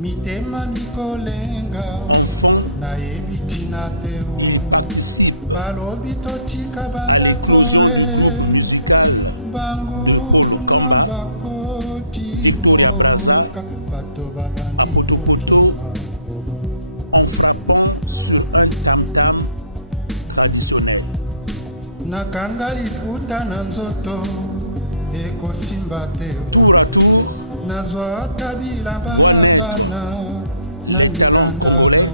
mitema mikolenga na ebitina teo balobi totika bandako bango na bakoti mboka bato babandi kokima nakanga lifuta na nzoto ekosimba teo nazwa tabilamba ya bana na mikandaga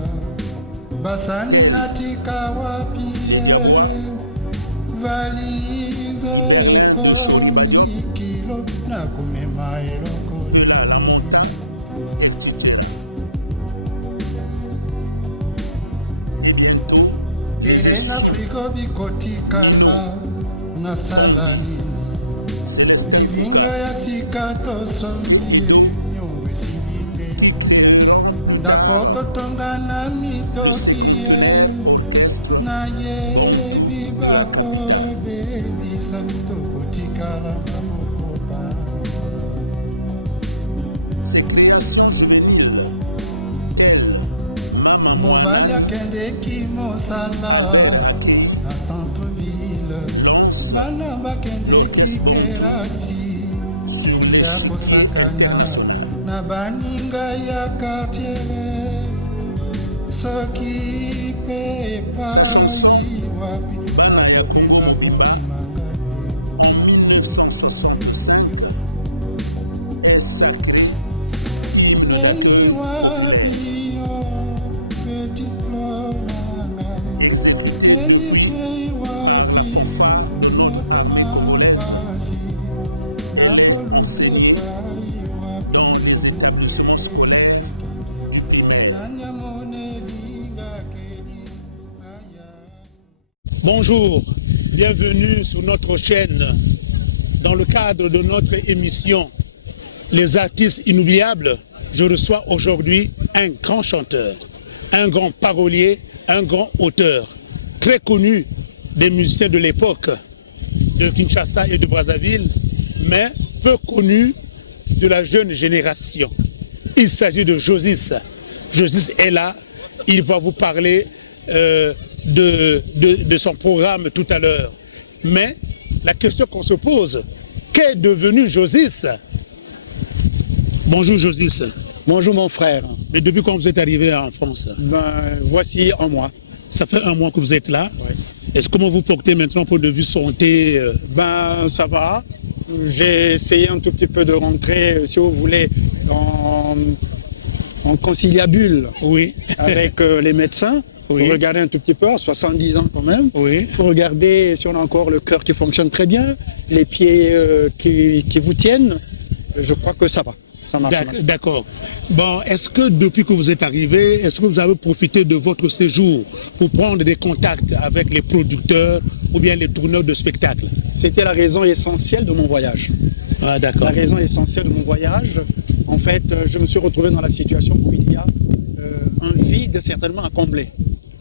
basani natika wapie valize ekomi kilo na kumema eloko ele na frigo bikotikala na salani livinga ya sika tosombie nyongo esilite ndako totonga na mitokie na yebi bakobebisa tokotikala na mokopa mobali akendeki mosala na centre-ville bana bakendeki kelasi kilia kosakana na baninga ya quartier soki pe epai wapi na kobenga kondimanga peli wapi yo petit plomanga keli pei wapi motema pasi na koluke pai wapi Bonjour, bienvenue sur notre chaîne dans le cadre de notre émission Les artistes inoubliables. Je reçois aujourd'hui un grand chanteur, un grand parolier, un grand auteur, très connu des musiciens de l'époque de Kinshasa et de Brazzaville, mais peu connu de la jeune génération. Il s'agit de Josis. Josis est là, il va vous parler de son programme tout à l'heure. Mais la question qu'on se pose, qu'est devenu Josis? Bonjour Josis. Bonjour mon frère. Mais depuis quand vous êtes arrivé en France? Voici un mois. Ça fait un mois que vous êtes là. Oui. Est-ce comment vous portez maintenant pour de vue santé? Ça va. J'ai essayé un tout petit peu de rentrer, si vous voulez, en conciliabule Oui. avec les médecins. Oui. Pour regarder un tout petit peu, à 70 ans quand même. Oui. Pour regarder si on a encore le cœur qui fonctionne très bien, les pieds qui vous tiennent. Je crois que ça va. Ça marche. D'accord. Bon, est-ce que depuis que vous êtes arrivé, est-ce que vous avez profité de votre séjour pour prendre des contacts avec les producteurs ou bien les tourneurs de spectacles? C'était la raison essentielle de mon voyage. Ah, d'accord. La raison essentielle de mon voyage, en fait, je me suis retrouvé dans la situation où il y a un vide certainement à combler.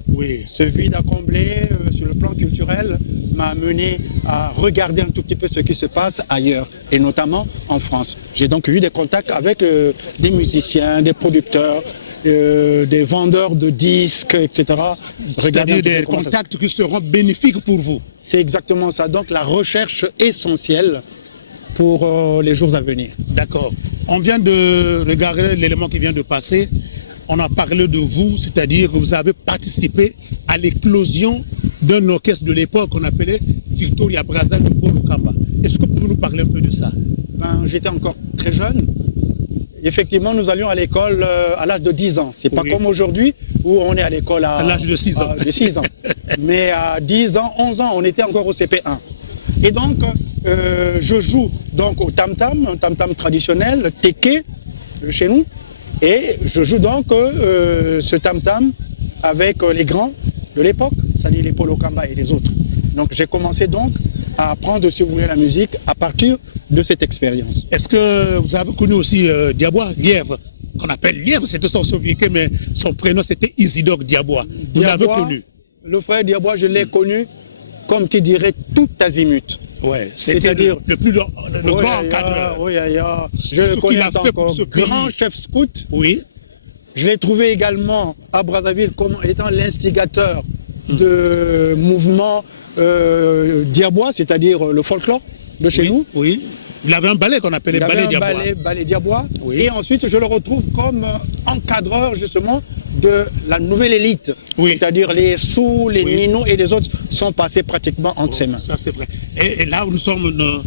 Oui. Ce vide à combler sur le plan culturel m'a amené à regarder un tout petit peu ce qui se passe ailleurs, et notamment en France. J'ai donc eu des contacts avec des musiciens, des producteurs, des vendeurs de disques, etc. C'est-à-dire des contacts qui seront bénéfiques pour vous. C'est exactement ça. Donc la recherche essentielle pour les jours à venir. D'accord. On vient de regarder l'élément qui vient de passer. On a parlé de vous, c'est-à-dire que vous avez participé à l'éclosion d'un orchestre de l'époque qu'on appelait Victoria Brazzaville de Paul Lukamba. Est-ce que vous pouvez nous parler un peu de ça? J'étais encore très jeune. Effectivement, nous allions à l'école à l'âge de 10 ans. C'est pas comme aujourd'hui où on est à l'école à l'âge de 6 ans. De 6 ans. Mais à 10 ans, 11 ans, on était encore au CP1. Et donc, je joue donc au tam-tam, un tam-tam traditionnel, teke, chez nous. Et je joue donc ce tam-tam avec les grands de l'époque, c'est-à-dire les Paul Lukamba et les autres. Donc j'ai commencé donc à apprendre, si vous voulez, la musique à partir de cette expérience. Est-ce que vous avez connu aussi Diabois, Lièvre, qu'on appelle Lièvre, c'était son sobriquet, mais son prénom c'était Isidore Diabois. Vous l'avez connu? Le frère Diabois, je l'ai connu, comme tu dirais, tout azimut. Ouais, c'est-à-dire le plus grand cadre. Oui, je le connais en tant que grand chef scout. Oui. Je l'ai trouvé également à Brazzaville comme étant l'instigateur de mouvements diabois, c'est-à-dire le folklore de chez nous. Oui. Il avait un ballet qu'on appelait ballet diabois. Ballet diabois. Oui. Et ensuite, je le retrouve comme encadreur justement de la nouvelle élite. Oui. C'est-à-dire les sous, les ninos et les autres sont passés pratiquement entre ses mains. Ça, c'est vrai. Et là, nous sommes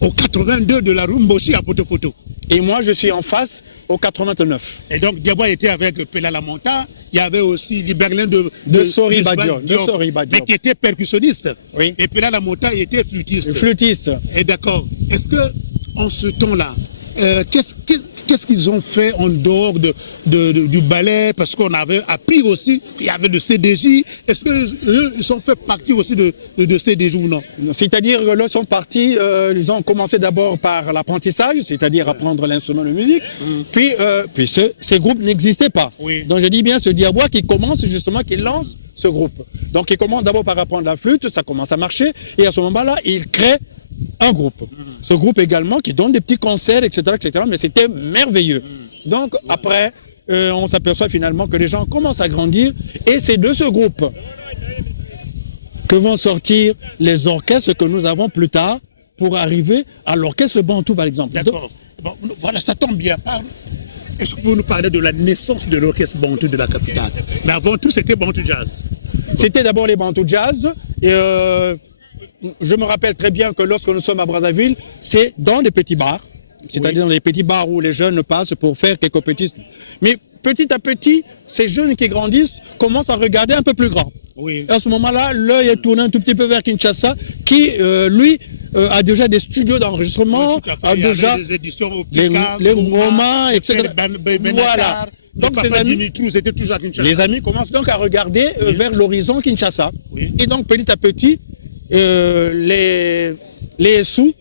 au 82 de la Rumboshi à Poto-Poto. Et moi, je suis en face au 89. Et donc, Diabois était avec Pela Lamonta. Il y avait aussi Liberlin de Sori Badior, mais qui était percussionniste. Oui. Et Pela Lamonta était flûtiste. Flûtiste. Et d'accord. Est-ce que, en ce temps-là, qu'est-ce qu'ils ont fait en dehors du ballet? Parce qu'on avait appris aussi, il y avait le CDJ. Est-ce qu'eux, ils ont fait partie aussi de CDJ ou non? C'est-à-dire que là, ils sont partis, ils ont commencé d'abord par l'apprentissage, c'est-à-dire apprendre l'instrument de musique. Puis ces groupes n'existaient pas. Oui. Donc je dis bien ce Diabois qui commence justement, qui lance ce groupe. Donc il commence d'abord par apprendre la flûte, ça commence à marcher. Et à ce moment-là, il crée un groupe. Ce groupe également qui donne des petits concerts, etc. mais c'était merveilleux. Donc après, on s'aperçoit finalement que les gens commencent à grandir et c'est de ce groupe que vont sortir les orchestres que nous avons plus tard pour arriver à l'orchestre Bantou par exemple. D'accord. Bon, voilà, ça tombe bien. Est-ce que vous pouvez nous parler de la naissance de l'orchestre Bantou de la capitale? Mais avant tout, c'était Bantou Jazz. C'était d'abord les Bantou Jazz. Et je me rappelle très bien que lorsque nous sommes à Brazzaville, c'est dans des petits bars, c'est-à-dire dans les petits bars où les jeunes passent pour faire quelques petits. Mais petit à petit, ces jeunes qui grandissent commencent à regarder un peu plus grand. Oui. À ce moment-là, l'œil est tourné un tout petit peu vers Kinshasa, qui, lui, a déjà des studios d'enregistrement, a déjà des éditions au les romans, etc. Voilà. Donc ces amis, les amis commencent donc à regarder vers l'horizon Kinshasa. Oui. Et donc petit à petit, les sous,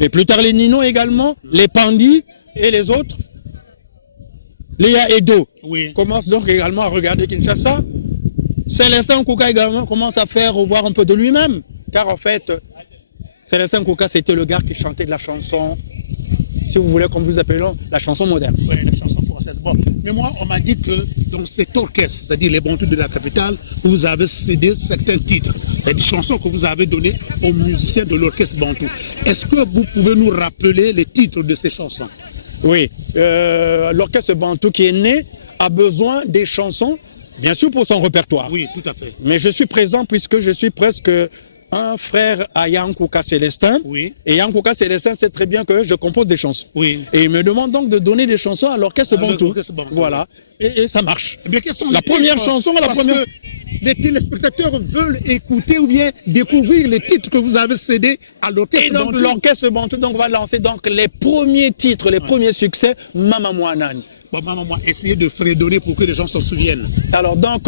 et plus tard les Nino également, les Pandis et les autres, Léa Edo, commencent donc également à regarder Kinshasa. Célestin Kouka également commence à faire revoir un peu de lui-même, car en fait, Célestin Kouka c'était le gars qui chantait de la chanson, si vous voulez, comme vous appelons, la chanson moderne. Oui, la chanson française. Bon, mais moi, on m'a dit que dans cet orchestre, c'est-à-dire les Bantous de la capitale, vous avez cédé certains titres, c'est-à-dire des chansons que vous avez données aux musiciens de l'orchestre Bantou. Est-ce que vous pouvez nous rappeler les titres de ces chansons? Oui, l'orchestre Bantou qui est né a besoin des chansons, bien sûr pour son répertoire. Oui, tout à fait. Mais je suis présent puisque je suis presque un frère à Yankouka Célestin. Oui. Et Yankouka Célestin sait très bien que je compose des chansons. Oui. Et il me demande donc de donner des chansons à l'orchestre Bantou. Voilà. Et ça marche. Eh bien, quelles sont la première titres, chanson, la parce première. Que les téléspectateurs veulent écouter ou bien découvrir les titres que vous avez cédés à l'orchestre Bantou. Et donc l'orchestre Bantou donc, va lancer donc les premiers titres, les premiers succès, Mama Mouanani. Bon, Mama Mouanani, essayez de fredonner pour que les gens s'en souviennent. Alors donc,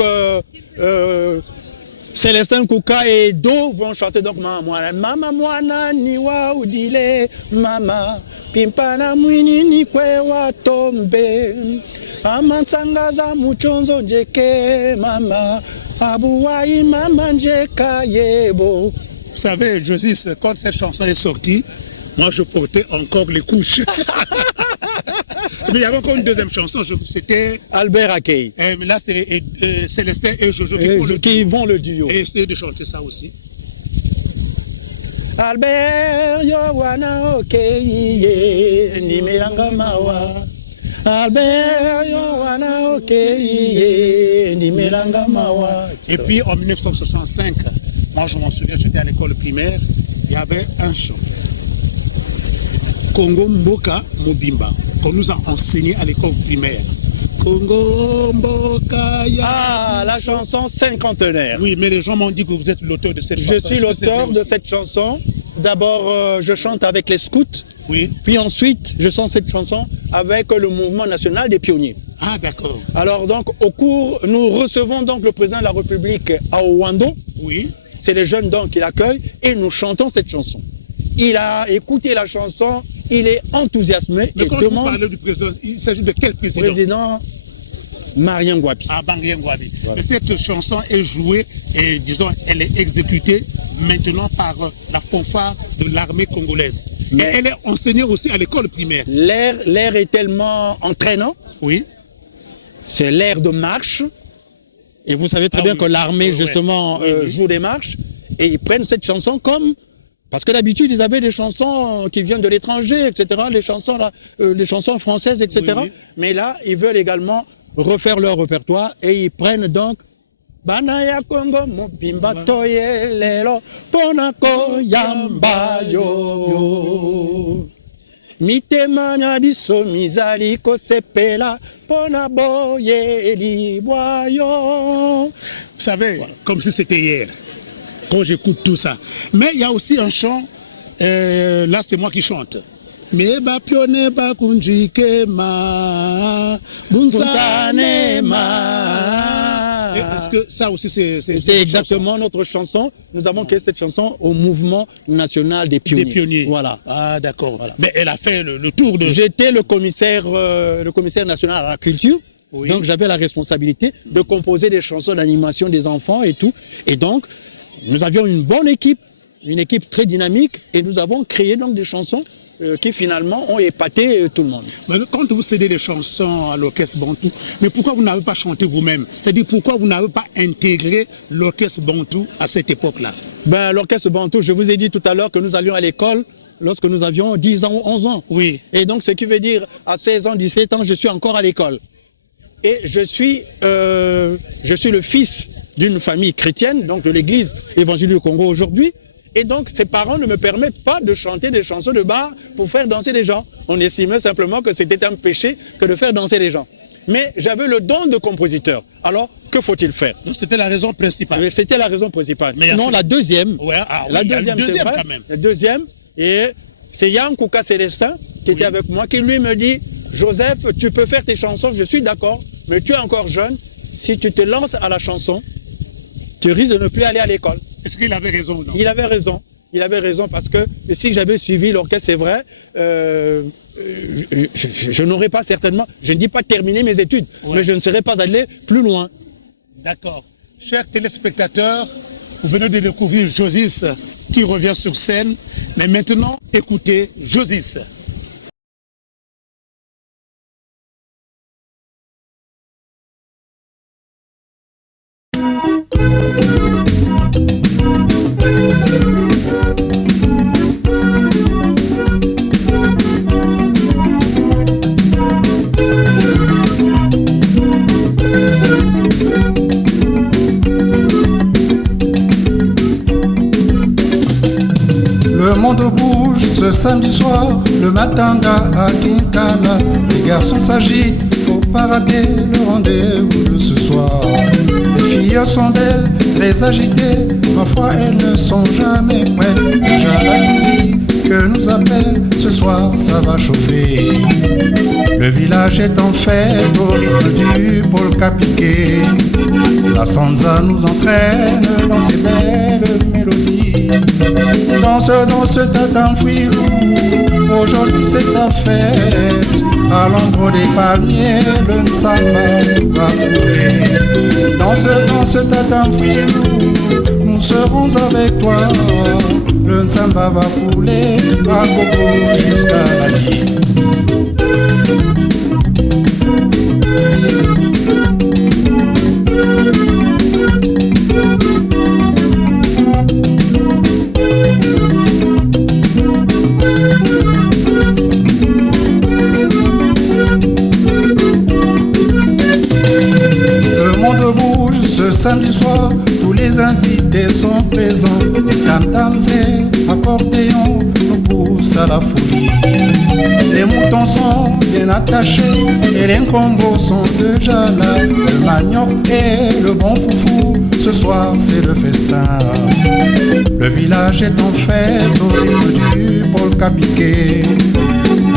Célestin Kouka et Do vont chanter donc Mama Mouanani wa udile Mama Pimpana mwini ni kwe wa tombe Amansangaza muchonzo njeke mama. Abuwai mama njeka yebo. Vous savez, Josis, quand cette chanson est sortie, moi je portais encore les couches. Mais il y avait encore une deuxième chanson, c'était Albert Akei. Là c'est Célestin et Jojo Qui vont le duo. Et essayez de chanter ça aussi. Albert Yowana Okei Nimelanga Mawa. Albert Yowana Okei Nimelanga Mawa. Et puis en 1965, moi je m'en souviens, j'étais à l'école primaire, il y avait un chant. Congo Mboka Mobimba, qu'on nous a enseigné à l'école primaire. Congo Mboka ya. Ah, la chanson cinquantenaire. Oui, mais les gens m'ont dit que vous êtes l'auteur de cette chanson. Je suis l'auteur de cette chanson. D'abord, je chante avec les scouts. Oui. Puis ensuite, je chante cette chanson avec le mouvement national des pionniers. Ah, d'accord. Alors donc, au cours, nous recevons donc le président de la République à Ouando. Oui. C'est les jeunes donc qui l'accueillent et nous chantons cette chanson. Il a écouté la chanson, il est enthousiasmé Mais et quand demande... vous parlez du président, il s'agit de quel président? Président Marien Ngouabi. Ah, Marien Ngouabi. Voilà. Mais cette chanson est jouée et disons, elle est exécutée maintenant par la fanfare de l'armée congolaise. Mais et elle est enseignée aussi à l'école primaire. L'air est tellement entraînant. Oui. C'est l'air de marche. Et vous savez très bien que l'armée, justement, joue des marches. Et ils prennent cette chanson comme... Parce que d'habitude, ils avaient des chansons qui viennent de l'étranger, etc. Les chansons françaises, etc. Oui. Mais là, ils veulent également refaire leur répertoire. Et ils prennent donc... Banaya Congo Mobimba Toye Lelo Ponako Yamba Yo Mitemanya biso mizali kosepela pona boye libwayo. Vous savez, comme si c'était hier, quand j'écoute tout ça. Mais il y a aussi un chant, là c'est moi qui chante. Me ba pione ba kunjike ma bunsane ma. Est-ce que ça aussi c'est exactement notre chanson. Nous avons créé cette chanson au mouvement national des pionniers. Des pionniers. Voilà. Ah d'accord. Voilà. Mais elle a fait le tour de... J'étais le commissaire national à la culture. Oui. Donc j'avais la responsabilité de composer des chansons d'animation des enfants et tout. Et donc nous avions une bonne équipe, une équipe très dynamique. Et nous avons créé donc des chansons qui finalement ont épaté tout le monde. Mais quand vous cédez des chansons à l'orchestre Bantou, mais pourquoi vous n'avez pas chanté vous-même? C'est-à-dire pourquoi vous n'avez pas intégré l'orchestre Bantou à cette époque-là? Ben, l'orchestre Bantou, je vous ai dit tout à l'heure que nous allions à l'école lorsque nous avions 10 ans ou 11 ans. Oui. Et donc ce qui veut dire à 16 ans, 17 ans, je suis encore à l'école. Et je suis le fils d'une famille chrétienne, donc de l'église évangélique du Congo aujourd'hui. Et donc, ses parents ne me permettent pas de chanter des chansons de bar pour faire danser les gens. On estimait simplement que c'était un péché que de faire danser les gens. Mais j'avais le don de compositeur. Alors, que faut-il faire? C'était la raison principale. C'était la raison principale. Mais non, la deuxième. Ouais, la deuxième, c'est vrai. Quand même. La deuxième, et c'est Yann Kouka Célestin qui était avec moi, qui lui me dit, Joseph, tu peux faire tes chansons, je suis d'accord, mais tu es encore jeune. Si tu te lances à la chanson, tu risques de ne plus aller à l'école. Est-ce qu'il avait raison? Non? Il avait raison. Il avait raison parce que si j'avais suivi l'orchestre, c'est vrai, je n'aurais pas certainement, je ne dis pas terminé mes études, mais je ne serais pas allé plus loin. D'accord. Chers téléspectateurs, vous venez de découvrir Josis qui revient sur scène. Mais maintenant, écoutez Josis. Le monde bouge ce samedi soir, le matanga à Kinkala. Les garçons s'agitent, faut pas rater le rendez-vous de ce soir. Les filles sont belles, très agitées, ma foi elles ne sont jamais prêtes. Déjà la musique que nous appelle, ce soir ça va chauffer. Le village est en fête au rythme du polka piqué. La sansa nous entraîne dans ces belles mélodies. Danse, danse, tata fouillou, aujourd'hui c'est ta fête. À l'ombre des palmiers, le Nzamba va couler. Dans ce tatamfilou, nous serons avec toi. Le Nzamba va couler à Gogo jusqu'à la nuit. Ce samedi soir, tous les invités sont présents. Les tam-tams et accordéons nous poussent à la folie. Les moutons sont bien attachés et les combos sont déjà là. Le manioc et le bon foufou, ce soir c'est le festin. Le village est en fête au rythme du polka piqué.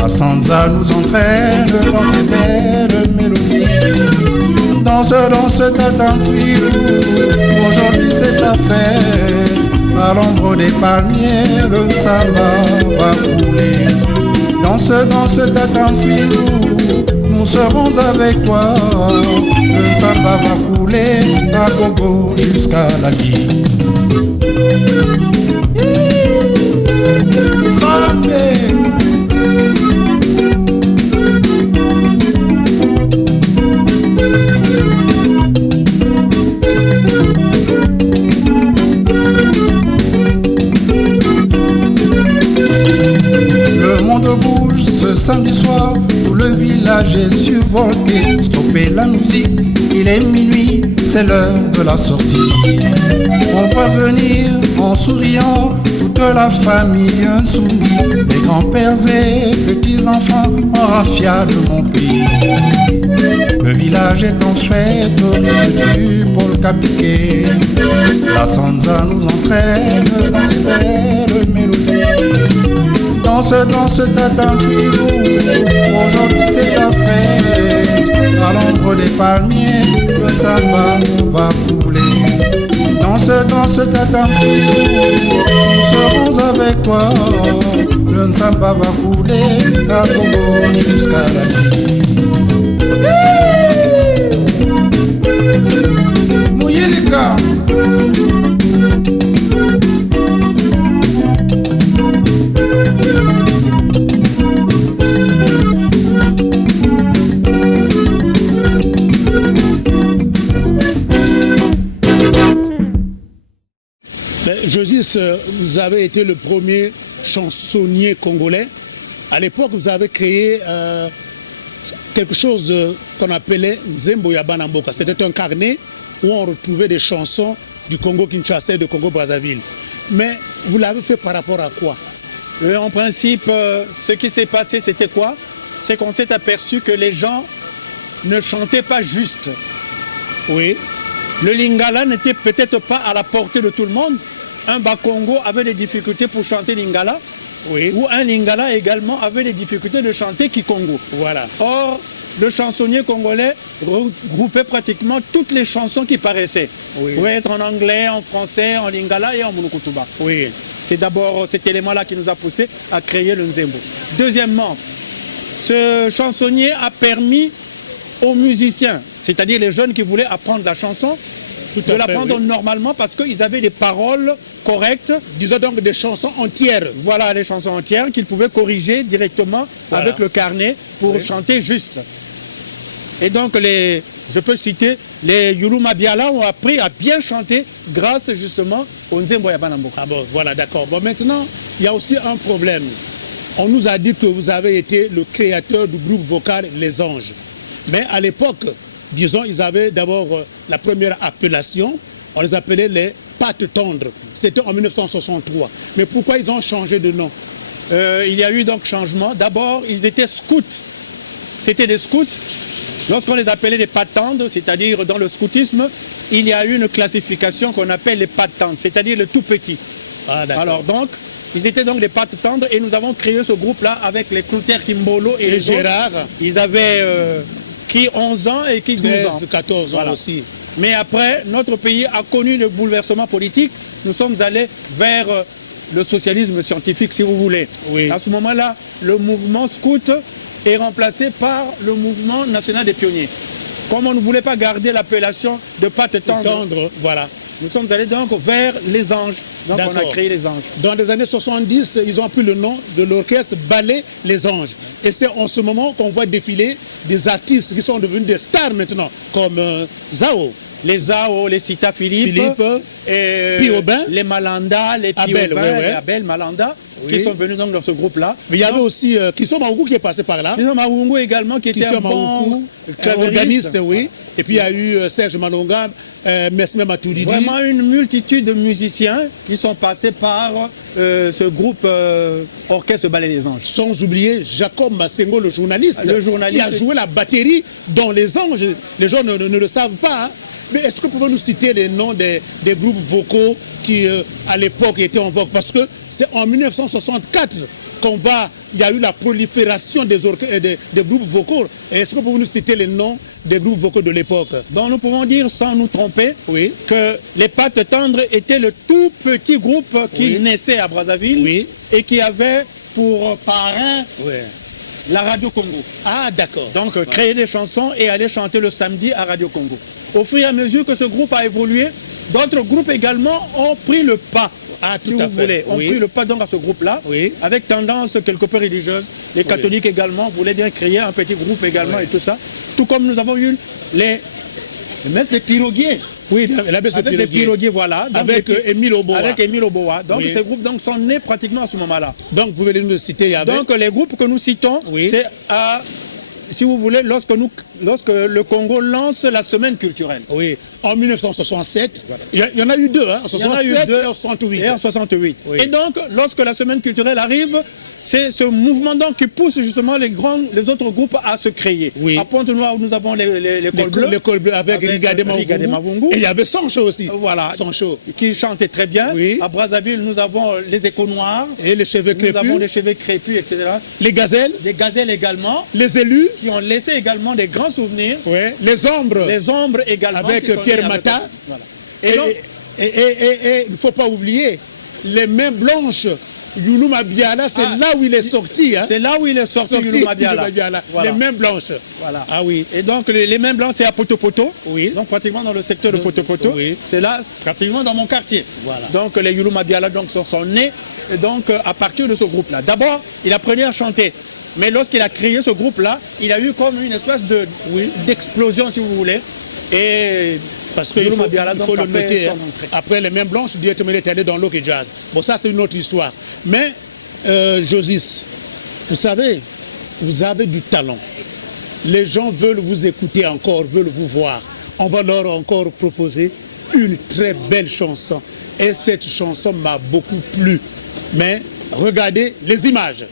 La Sanza nous entraîne dans ces belles mélodies. Danse tatamfilou, aujourd'hui c'est la fête. À l'ombre des palmiers, le Nzamba va couler. Danse tatamfilou, nous serons avec toi. Le Nzamba va couler à Gogo jusqu'à la nuit. Samedi soir, tout le village est survolté. Stoppez la musique, il est minuit, c'est l'heure de la sortie. On voit venir en souriant toute la famille Nsoudi, les grands-pères et petits-enfants en raffia de mon pays. Le village est en fête au rythme du polka piqué. La Sanza nous entraîne dans ces belles mélodies. Danse tatamfilou, aujourd'hui c'est la fête. À l'ombre des palmiers, le Nzamba va couler. Danse tatamfilou, nous serons avec toi. Le Nzamba va couler à Gogo jusqu'à la nuit. Mouyelika. Josis, vous avez été le premier chansonnier congolais. À l'époque, vous avez créé quelque chose qu'on appelait Nzembo ya Bana Mboka. C'était un carnet où on retrouvait des chansons du Congo-Kinshasa et du Congo-Brazzaville. Mais vous l'avez fait par rapport à quoi? En principe, ce qui s'est passé, c'était quoi? C'est qu'on s'est aperçu que les gens ne chantaient pas juste. Oui. Le lingala n'était peut-être pas à la portée de tout le monde. Un Bakongo avait des difficultés pour chanter lingala, oui. Ou un lingala également avait des difficultés de chanter kikongo. Voilà. Or, le chansonnier congolais regroupait pratiquement toutes les chansons qui paraissaient. Oui. Pouvait être en anglais, en français, en lingala et en monokutuba. Oui. C'est d'abord cet élément-là qui nous a poussé à créer le Nzembo. Deuxièmement, ce chansonnier a permis aux musiciens, c'est-à-dire les jeunes qui voulaient apprendre la chanson, de l'apprendre normalement parce qu'ils avaient des paroles correctes. Disons donc des chansons entières. Voilà, les chansons entières qu'ils pouvaient corriger directement avec le carnet pour chanter juste. Et donc, je peux citer, les Yulu Mabiala ont appris à bien chanter grâce justement au Nzembo ya Bana Mboka. Ah bon, voilà, d'accord. Bon, maintenant, il y a aussi un problème. On nous a dit que vous avez été le créateur du groupe vocal Les Anges. Mais à l'époque, disons, ils avaient d'abord la première appellation, on les appelait les Pattes Tendres. C'était en 1963. Mais pourquoi ils ont changé de nom? Il y a eu donc changement. D'abord, ils étaient scouts. C'était des scouts. Lorsqu'on les appelait les Pattes Tendres, c'est-à-dire dans le scoutisme, il y a eu une classification qu'on appelle les Pattes Tendres, c'est-à-dire le tout petit. Ah, alors donc, ils étaient donc des Pattes Tendres et nous avons créé ce groupe-là avec les Cloutaire Kimbolo et Gérard. Ils avaient qui 11 ans et qui 12 ans. 14 ans aussi. Mais après, notre pays a connu le bouleversement politique. Nous sommes allés vers le socialisme scientifique, si vous voulez. Oui. À ce moment-là, le mouvement scout est remplacé par le mouvement national des pionniers. Comme on ne voulait pas garder l'appellation de Patte Tendre, voilà. Nous sommes allés donc vers les Anges. Donc on a créé les Anges. Dans les années 70, ils ont pris le nom de l'orchestre Ballet Les Anges. Et c'est en ce moment qu'on voit défiler des artistes qui sont devenus des stars maintenant, comme Zao. Les Zao, les Sita Philippe et Piobin, les Malanda, les Piobin, les Abel Malanda, qui sont venus donc dans ce groupe-là. Mais il y avait aussi Kisso Maougou qui est passé par là. Kisso Maougou également, qui était un bon organiste, oui. Et puis il y a eu Serge Malonga, Mesme Matouridi. Vraiment une multitude de musiciens qui sont passés par ce groupe Orchestre Ballet des Anges. Sans oublier Jacob Massengo, le journaliste qui a joué la batterie dans Les Anges. Les gens ne le savent pas. Hein. Mais est-ce que vous pouvez nous citer les noms des groupes vocaux qui, à l'époque, étaient en vogue? Parce que c'est en 1964 il y a eu la prolifération des groupes vocaux. Est-ce que vous pouvez nous citer les noms des groupes vocaux de l'époque? Donc nous pouvons dire, sans nous tromper, que les Pattes Tendres étaient le tout petit groupe qui naissait à Brazzaville et qui avait pour parrain la Radio Congo. Ah, d'accord. Donc créer des chansons et aller chanter le samedi à Radio Congo. Au fur et à mesure que ce groupe a évolué, d'autres groupes également ont pris le pas. Si vous voulez, ont pris le pas donc à ce groupe-là, avec tendance quelque peu religieuse. Les catholiques également voulaient bien créer un petit groupe également et tout ça. Tout comme nous avons eu les messes des piroguiers. Oui, la messe des piroguiers, voilà. Donc avec Émile Oboa. Avec Émile Oboa. Donc ces groupes donc, sont nés pratiquement à ce moment-là. Donc vous voulez nous citer avec... Donc les groupes que nous citons, c'est si vous voulez, lorsque le Congo lance la semaine culturelle. Oui, en 1967, il y en a eu deux, hein, en 67 et en 68. Et en 68. Et donc, lorsque la semaine culturelle arrive, c'est ce mouvement donc qui pousse justement les autres groupes à se créer. À Pointe-Noire, où nous avons les cols bleus. Les cols bleus avec Rigade Mavungu. Et il y avait Sancho aussi. Voilà. Sancho. Qui chantait très bien. À Brazzaville, nous avons les échos noirs. Et les cheveux crépus. Nous avons les cheveux crépus, etc. Les gazelles. Les gazelles également. Les élus. Qui ont laissé également des grands souvenirs. Les ombres. Les ombres également. Avec Pierre Mata. Voilà. Et il ne faut pas oublier les mains blanches. Youlou Mabiala, c'est là où il est sorti. Hein. C'est là où il est sorti, Youlou Mabiala. Voilà. Les mains blanches. Voilà. Ah oui. Et donc les mains blanches, c'est à Poto-Poto. Oui. Donc pratiquement dans le secteur de Poto-Poto. Oui. C'est là, pratiquement dans mon quartier. Voilà. Donc les Youlou Mabiala donc, sont nés donc, à partir de ce groupe-là. D'abord, il apprenait à chanter. Mais lorsqu'il a créé ce groupe-là, il a eu comme une espèce d'explosion, si vous voulez. Et... Parce qu'il faut le noter, après les mains blanches, directement il est allé dans l'eau et jazz. Bon, ça c'est une autre histoire. Mais, Josis, vous savez, vous avez du talent. Les gens veulent vous écouter encore, veulent vous voir. On va leur encore proposer une très belle chanson. Et cette chanson m'a beaucoup plu. Mais regardez les images.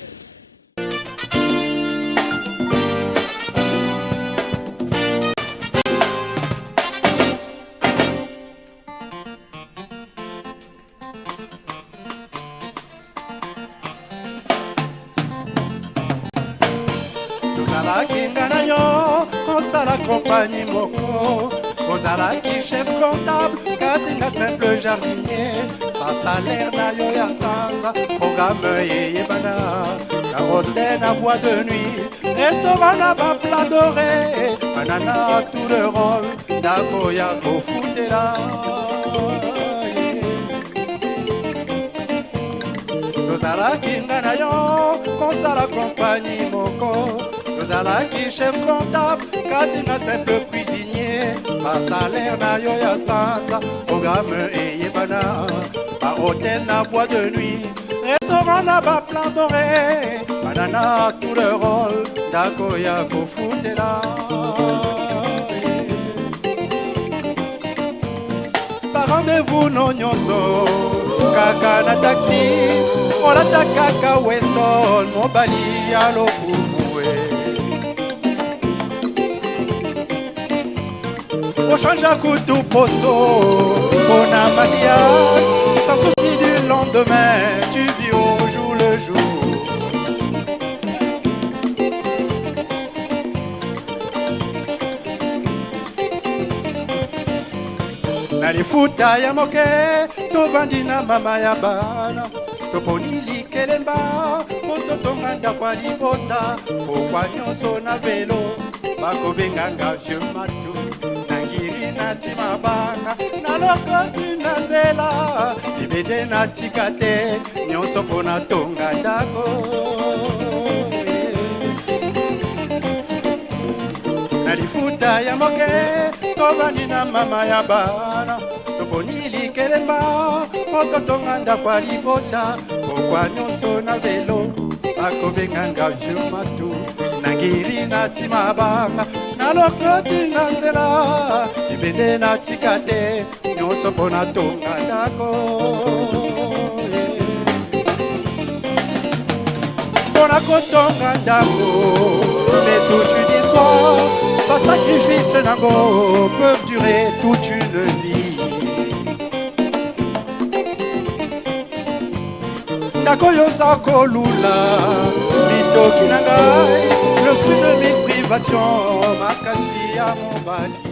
La compagnie Moko, Ozalaki chef comptable, Kasinga simple jardinier, pas salaire na yo ya sanza, programme yebana, carotte na bois de nuit, restaurant na ba plat doré, banana tout le rôle, dako ya kofutela. Ozalaki ngana yo, Kozala compagnie Moko. Ozalaki chef comptable, kasi na simple cuisinier, pas salaire na yo ya sanza, programme yebana, pas hôtel na bois de nuit, restaurant na ba plan doré, banana tout le rôle, dako ya kofutela. Par rendez-vous no nyonso, kaka na taxi, olata kaka Weston, mobali ya lokumu. On change à coup tout poso, on a mariage, sans souci du lendemain, tu vis au jour le jour. Nalifuta ya moke, to bandina mama ya bana, to ponili kelemba kototonga ndako ya libota pokwa nyonso na velo bakobenganga vieux matu nangiri nati mabanga nalokoti na nzela libende natika te nyonso mpo natonga ndako na lifuta ya moke tobani na mama ya bana toponi likelemba mototonga ndako ya libota pokwa nyonso na velo bakobenganga vieux matu nangiri nati mabanga nalokoti na nzela libende natika te nyonso mpo natonga ndako mpo na kotonga ndako c'est toute une histoire pas sacrifice nango peuvent durer toute une vie ndako yoza kolula bitoki na ngai le fruit de mes privations makasi ya mobali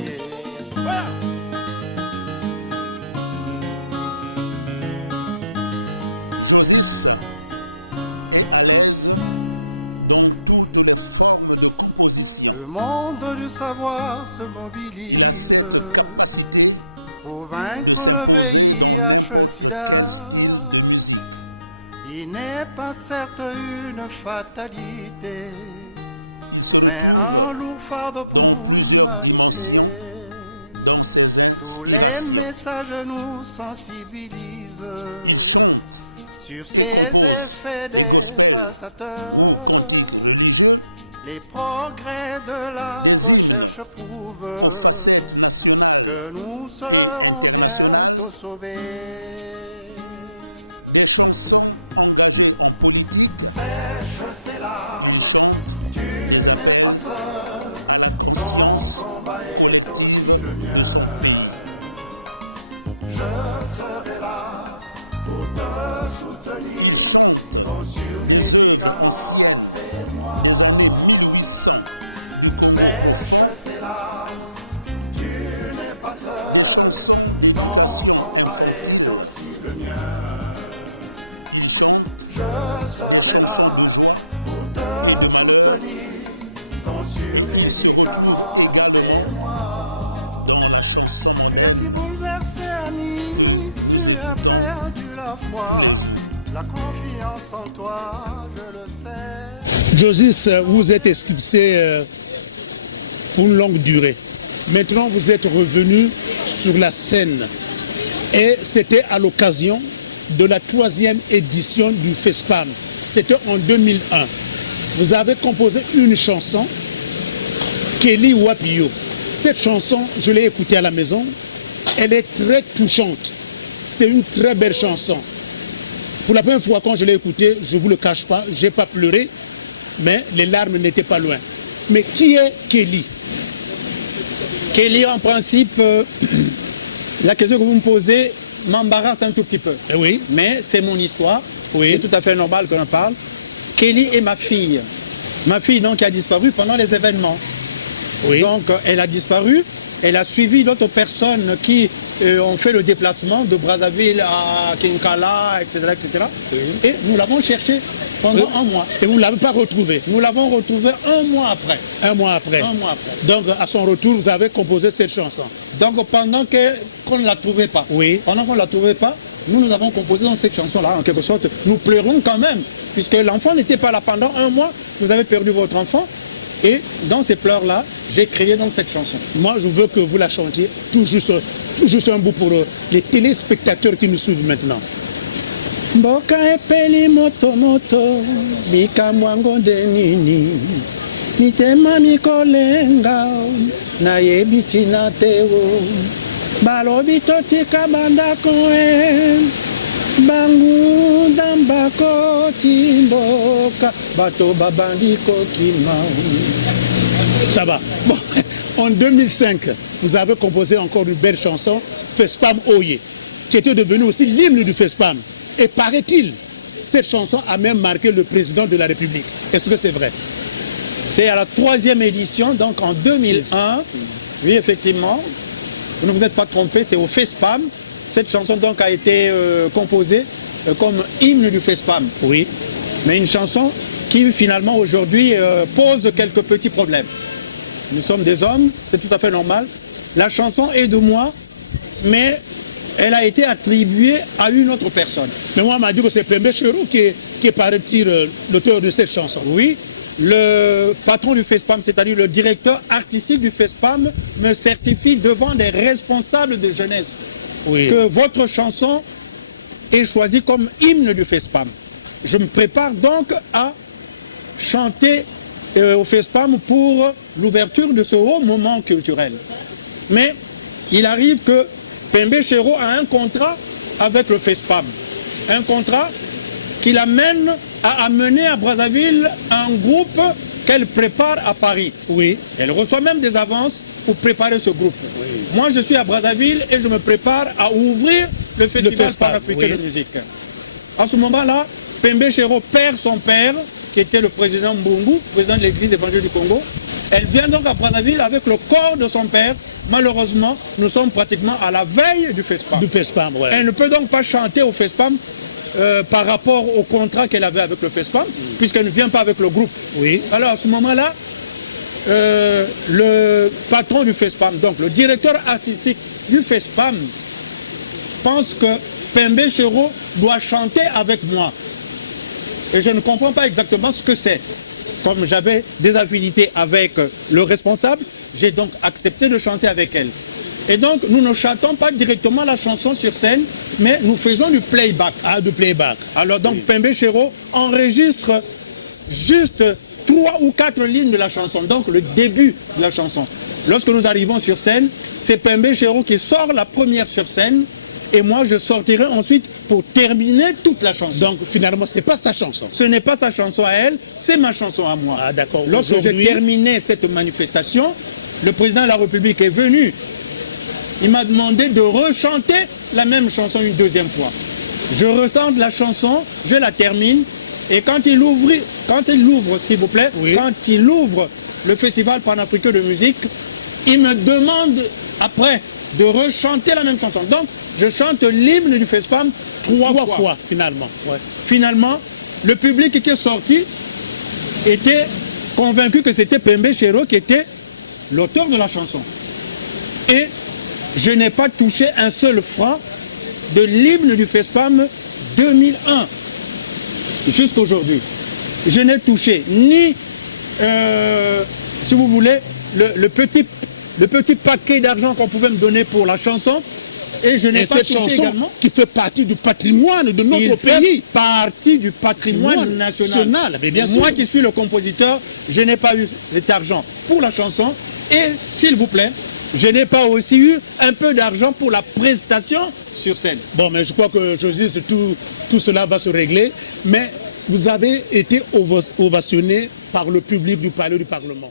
Le monde du savoir se mobilise pour vaincre le VIH-Sida. Il n'est pas certes une fatalité, mais un lourd fardeau pour l'humanité. Tous les messages nous sensibilisent sur ces effets dévastateurs. Les progrès de la recherche prouvent que nous serons bientôt sauvés. Sèche tes larmes, tu n'es pas seul, ton combat est aussi le mien. Je serai là pour te soutenir, ton surmédicament c'est moi. Sèche tes larmes, tu n'es pas seul, ton combat est aussi le mien. Je serai là pour te soutenir, ton surmédicament c'est moi. Tu es si bouleversé ami, tu as perdu la foi, la confiance en toi, je le sais. Josis, vous êtes expulsé pour une longue durée. Maintenant, vous êtes revenu sur la scène. Et c'était à l'occasion de la 3e édition du FESPAM. C'était en 2001. Vous avez composé une chanson, Kelly Wapio. Cette chanson, je l'ai écoutée à la maison. Elle est très touchante. C'est une très belle chanson. Pour la première fois quand je l'ai écoutée, je ne vous le cache pas, je n'ai pas pleuré, mais les larmes n'étaient pas loin. Mais qui est Kelly? Kelly, en principe, la question que vous me posez m'embarrasse un tout petit peu. Oui. Mais c'est mon histoire. Oui. C'est tout à fait normal qu'on en parle. Kelly est ma fille. Ma fille, donc, qui a disparu pendant les événements. Oui. Donc, elle a disparu. Elle a suivi d'autres personnes qui ont fait le déplacement de Brazzaville à Kinkala, etc. etc. Oui. Et nous l'avons cherchée pendant un mois. Et vous ne l'avez pas retrouvée? Nous l'avons retrouvée un mois après. Un mois après. Un mois après. Donc, à son retour, vous avez composé cette chanson. Donc, pendant qu'on ne la trouvait pas, Oui. pendant qu'on ne la trouvait pas, nous avons composé dans cette chanson-là, en quelque sorte. Nous pleurons quand même, puisque l'enfant n'était pas là pendant un mois. Vous avez perdu votre enfant. Et dans ces pleurs-là, j'ai créé donc cette chanson. Moi, je veux que vous la chantiez tout juste un bout pour les téléspectateurs qui nous suivent maintenant. Mboka epeli moto moto bikamwango ndenini mitema mikolenga na yebitina teo balobi totika bandako bangu dambako timboka bato babandiko kimau. Ça va. Bon, en 2005, vous avez composé encore une belle chanson, FESPAM Oye, qui était devenue aussi l'hymne du FESPAM. Et paraît-il, cette chanson a même marqué le président de la République. Est-ce que c'est vrai? C'est à la 3e édition, donc en 2001. Oui, effectivement. Vous ne vous êtes pas trompé, c'est au FESPAM. Cette chanson donc a été composée comme hymne du FESPAM. Oui. Mais une chanson qui finalement aujourd'hui pose quelques petits problèmes. Nous sommes des hommes, c'est tout à fait normal. La chanson est de moi, mais elle a été attribuée à une autre personne. Mais moi, on m'a dit que c'est Pembe Chero qui est paraît-il, l'auteur de cette chanson. Oui, le patron du FESPAM, c'est-à-dire le directeur artistique du FESPAM, me certifie devant des responsables de jeunesse que votre chanson est choisie comme hymne du FESPAM. Je me prépare donc à chanter au FESPAM pour l'ouverture de ce haut moment culturel. Mais il arrive que Pembe Chero a un contrat avec le FESPAM. Un contrat qui l'amène à amener à Brazzaville un groupe qu'elle prépare à Paris. Oui. Elle reçoit même des avances pour préparer ce groupe. Oui. Moi, je suis à Brazzaville et je me prépare à ouvrir le Festival panafricain de musique. À ce moment-là, Pembe Chero perd son père, qui était le président Mbungu, président de l'Église évangélique du Congo. Elle vient donc à Brazzaville avec le corps de son père. Malheureusement, nous sommes pratiquement à la veille du FESPAM. Du FESPAM, ouais. Elle ne peut donc pas chanter au FESPAM par rapport au contrat qu'elle avait avec le FESPAM, puisqu'elle ne vient pas avec le groupe. Oui. Alors à ce moment-là, le patron du FESPAM, donc le directeur artistique du FESPAM, pense que Pembe Chero doit chanter avec moi. Et je ne comprends pas exactement ce que c'est. Comme j'avais des affinités avec le responsable, j'ai donc accepté de chanter avec elle. Et donc, nous ne chantons pas directement la chanson sur scène, mais nous faisons du playback. Ah, du playback. Alors donc, Pembe Chero enregistre juste 3 ou 4 lignes de la chanson, donc le début de la chanson. Lorsque nous arrivons sur scène, c'est Pembe Chero qui sort la première sur scène, et moi je sortirai ensuite pour terminer toute la chanson. Donc finalement, ce n'est pas sa chanson. Ce n'est pas sa chanson à elle, c'est ma chanson à moi. Ah d'accord. Lorsque j'ai terminé cette manifestation, le président de la République est venu. Il m'a demandé de rechanter la même chanson une deuxième fois. Je rechante la chanson, je la termine, et quand il ouvre, s'il vous plaît, quand il ouvre le Festival panafricain de musique, il me demande après de rechanter la même chanson. Donc, je chante l'hymne du FESPAM trois fois finalement. Ouais. Finalement, le public qui est sorti était convaincu que c'était Pembe Chero qui était l'auteur de la chanson. Et je n'ai pas touché un seul franc de l'hymne du FESPAM 2001 jusqu'à aujourd'hui. Je n'ai touché ni, si vous voulez, le petit paquet d'argent qu'on pouvait me donner pour la chanson. Et je n'ai pas touché chanson également, qui fait partie du patrimoine de notre pays. Partie du patrimoine national. Mais bien Moi sûr. qui suis le compositeur, je n'ai pas eu cet argent pour la chanson. Et s'il vous plaît, je n'ai pas aussi eu un peu d'argent pour la prestation sur scène. Bon, mais je crois que José, tout cela va se régler. Mais vous avez été ovationné par le public du Palais du Parlement.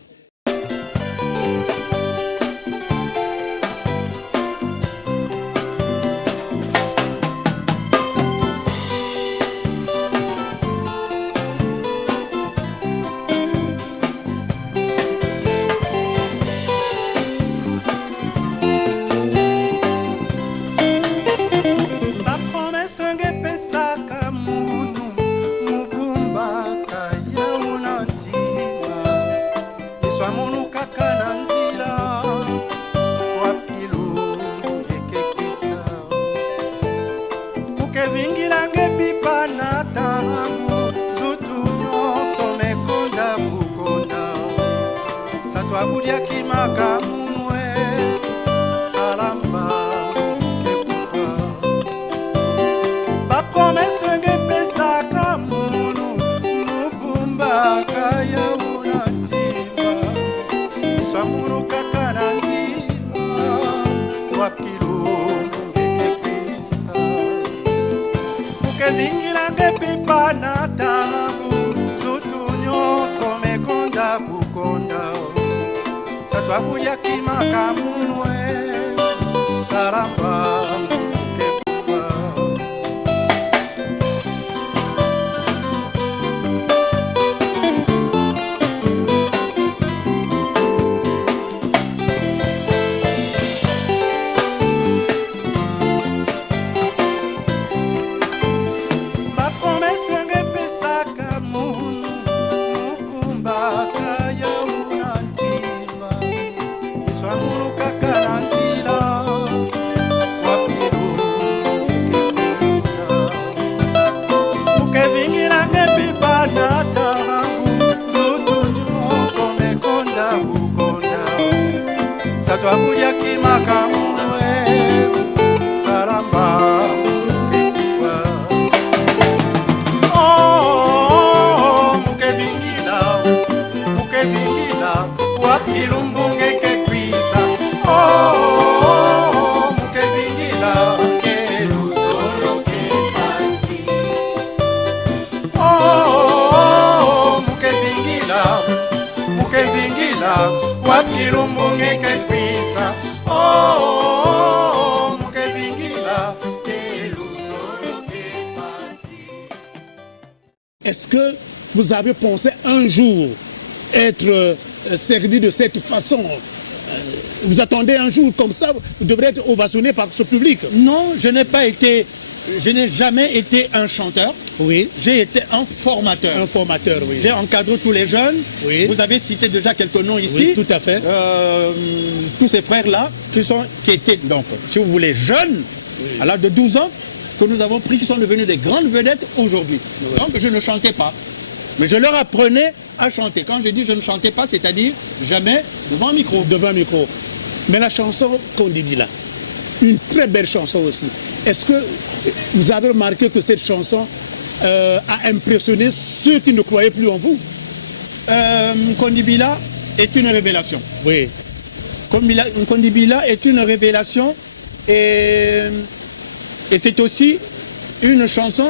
est-ce que vous avez pensé un jour être servi de cette façon? Vous attendez un jour comme ça, vous devrez être ovationné par ce public? Non, je n'ai jamais été un chanteur. Oui. J'ai été un formateur. Un formateur, oui. J'ai encadré tous les jeunes. Oui. Vous avez cité déjà quelques noms ici. Oui, tout à fait. Tous ces frères-là qui étaient, donc, si vous voulez, jeunes, oui, à l'âge de 12 ans, que nous avons pris, qui sont devenus des grandes vedettes aujourd'hui. Oui. Donc je ne chantais pas. Mais je leur apprenais à chanter. Quand je dis je ne chantais pas, c'est-à-dire jamais devant un micro. Devant un micro. Mais la chanson Kondibila, une très belle chanson aussi. Est-ce que vous avez remarqué que cette chanson a impressionné ceux qui ne croyaient plus en vous? Kondibila est une révélation. Oui. Kondibila est une révélation et c'est aussi une chanson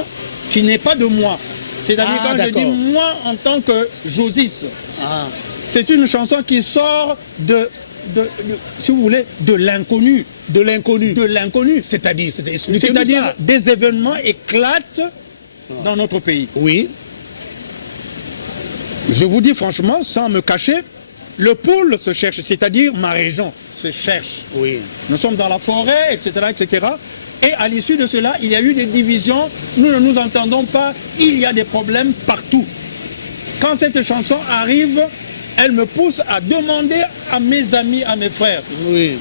qui n'est pas de moi. C'est-à-dire quand je dis moi en tant que Josis, c'est une chanson qui sort si vous voulez, de l'inconnu. De l'inconnu. De l'inconnu. C'est-à-dire des événements éclatent dans notre pays. Oui. Je vous dis franchement, sans me cacher, le pôle se cherche, c'est-à-dire ma région se cherche. Oui. Nous sommes dans la forêt, etc., etc. Et à l'issue de cela, il y a eu des divisions. Nous ne nous entendons pas. Il y a des problèmes partout. Quand cette chanson arrive, elle me pousse à demander à mes amis, à mes frères, oui,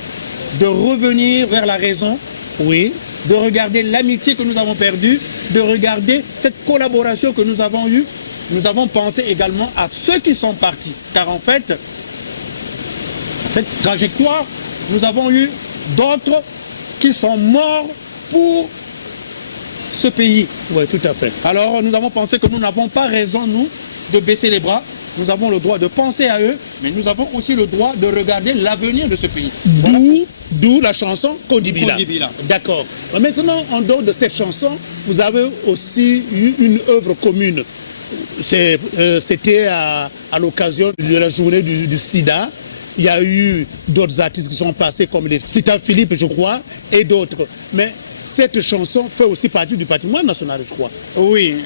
de revenir vers la raison, oui, de regarder l'amitié que nous avons perdue, de regarder cette collaboration que nous avons eue. Nous avons pensé également à ceux qui sont partis. Car en fait, cette trajectoire, nous avons eu d'autres qui sont morts pour ce pays. Oui, tout à fait. Alors nous avons pensé que nous n'avons pas raison, nous, de baisser les bras. Nous avons le droit de penser à eux, mais nous avons aussi le droit de regarder l'avenir de ce pays. D'où la chanson Kondibila. D'accord. Maintenant, en dehors de cette chanson, vous avez aussi eu une œuvre commune. C'était à l'occasion de la journée du sida. Il y a eu d'autres artistes qui sont passés, comme les Sita Philippe, je crois, et d'autres. Mais cette chanson fait aussi partie du patrimoine national, je crois. Oui.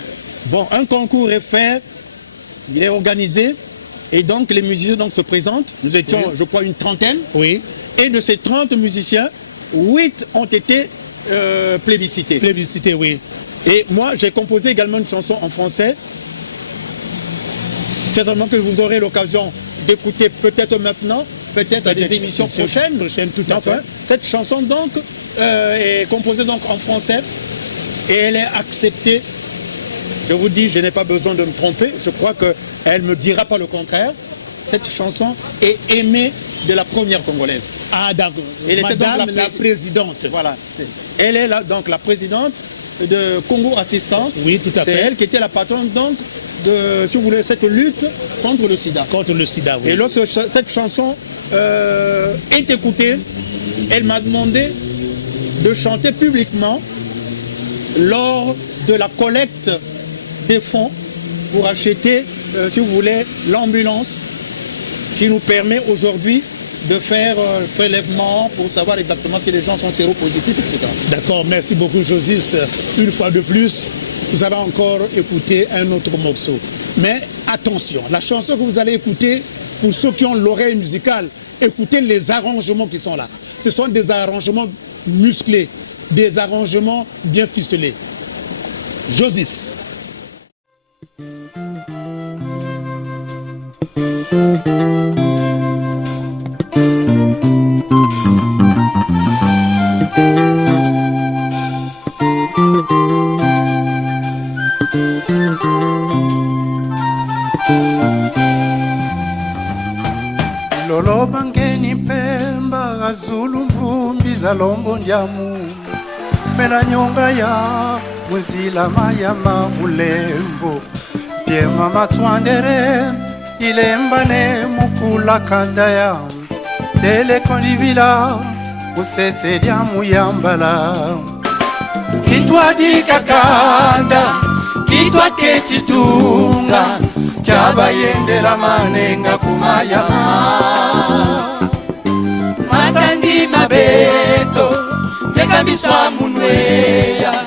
Bon, un concours est fait. Il est organisé et donc les musiciens se présentent. Nous étions, oui, je crois, une trentaine. Oui. Et de ces 30 musiciens, 8 ont été plébiscités. Plébiscités, oui. Et moi, j'ai composé également une chanson en français. Certainement que vous aurez l'occasion d'écouter peut-être maintenant, peut-être à des émissions prochaines. Tout à fait. Cette chanson donc est composée donc en français et elle est acceptée. Je vous dis, je n'ai pas besoin de me tromper. Je crois qu'elle ne me dira pas le contraire. Cette chanson est aimée de la première Congolaise. Ah, d'accord. Elle était Madame la présidente. Voilà. Elle est donc la présidente de Congo Assistance. Oui, tout à fait. C'est elle qui était la patronne donc de, si vous voulez, cette lutte contre le sida. Contre le sida, oui. Et lorsque cette chanson est écoutée, elle m'a demandé de chanter publiquement lors de la collecte des fonds pour acheter, si vous voulez, l'ambulance qui nous permet aujourd'hui de faire le prélèvement pour savoir exactement si les gens sont séropositifs, etc. D'accord, merci beaucoup Josis. Une fois de plus, vous allez encore écouter un autre morceau. Mais attention, la chanson que vous allez écouter, pour ceux qui ont l'oreille musicale, écoutez les arrangements qui sont là. Ce sont des arrangements musclés, des arrangements bien ficelés. Josis. Lolo bangeni pemba azulu mvumbi za lombo njamu mena nyonga ya mwezila mayama mulemvo piema matswandere ilembane mukula kanda ya dele kondibila usese dia muyambala kitwa dikakanda kitwa ketitunga kyabayendera manenga kumayama masandi mabeto mekamiswa munweya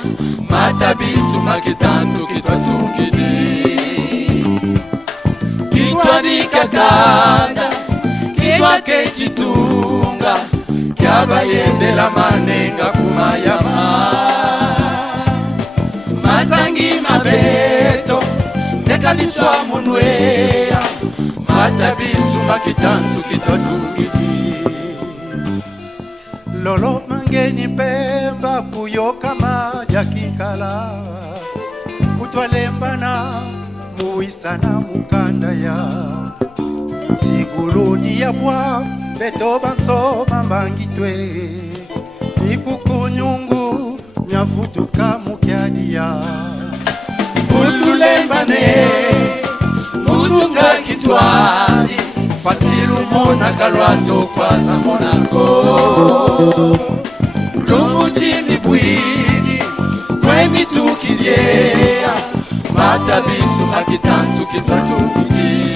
matabisu maketantu kitwatungizi kakanda kitwa kechitunga kyabayendela manenga kumayama masangi mabeto nekabiswa munweya matabisu makitantu kitotungiji lolo mangeni pemba kuyoka maja kinkala utwalembana muisana mukanda ya siguluni ya bwa beto bansoma mbangitwe ikukunyungu nyafutuka mukyadia utulembane mutunga kitwali pasilumona kalwato kwaza monako lumujini bwili kwemitukilyeya matabisu makitantu kitwatungiji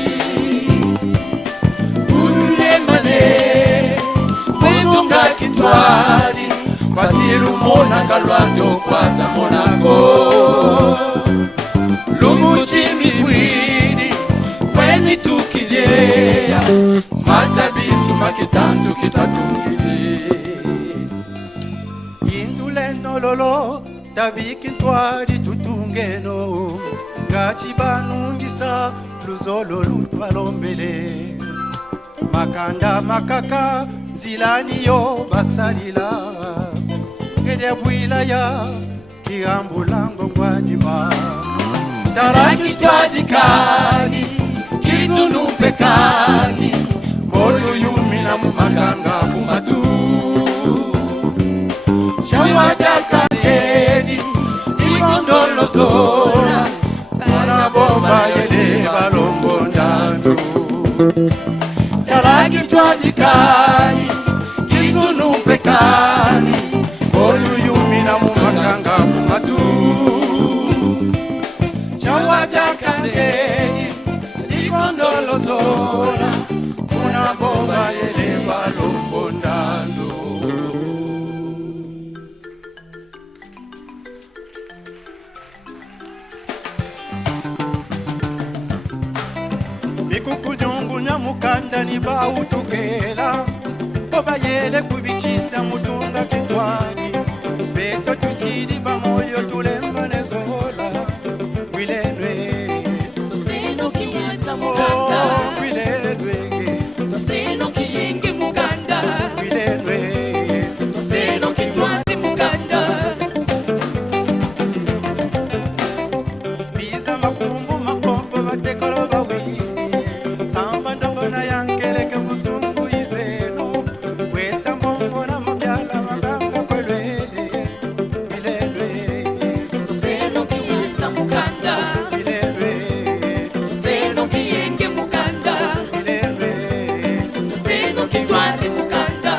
ululembane mutunga kitwali pasilumona kalwato kwaza monako lumujini bwili kwemitukilyeya matabisu makitantu kitwatungiji induleno lolo tabikintwali tutungeno ngachibanungisa luzolo lutwalombele makanda makaka nzilaniyo basalila edebwilaya kiambulango ngwanima tarakitwajikani kitunupekani molu yumina mumakanga kumatu shawajakayedi tikondolozona bonabomba yede balombo ndandu tarakitwajikani kitunupekani molu yumina mumakanga kumatu shawajakayedi tikondolozona bonabomba yede balombo ndandu mikukunyungu nyamukanda ni bautukela obayele kubichinda mutunga kintwani beto tusidi bamoyo tulembane zola wilenwe Toseno kiyesa mukanda wilenwe Toseno kiyenge mukanda wilenwe Toseno kitwazi mukanda biza makumbu makombo batekolo bawili samba ndongona yankeleke musungu izeno weta mbongo na mabyala maganga kwelwele wilenwe Toseno kiyesa mukanda wilenwe Toseno kiyenge mukanda wilenwe Toseno kitwazi mukanda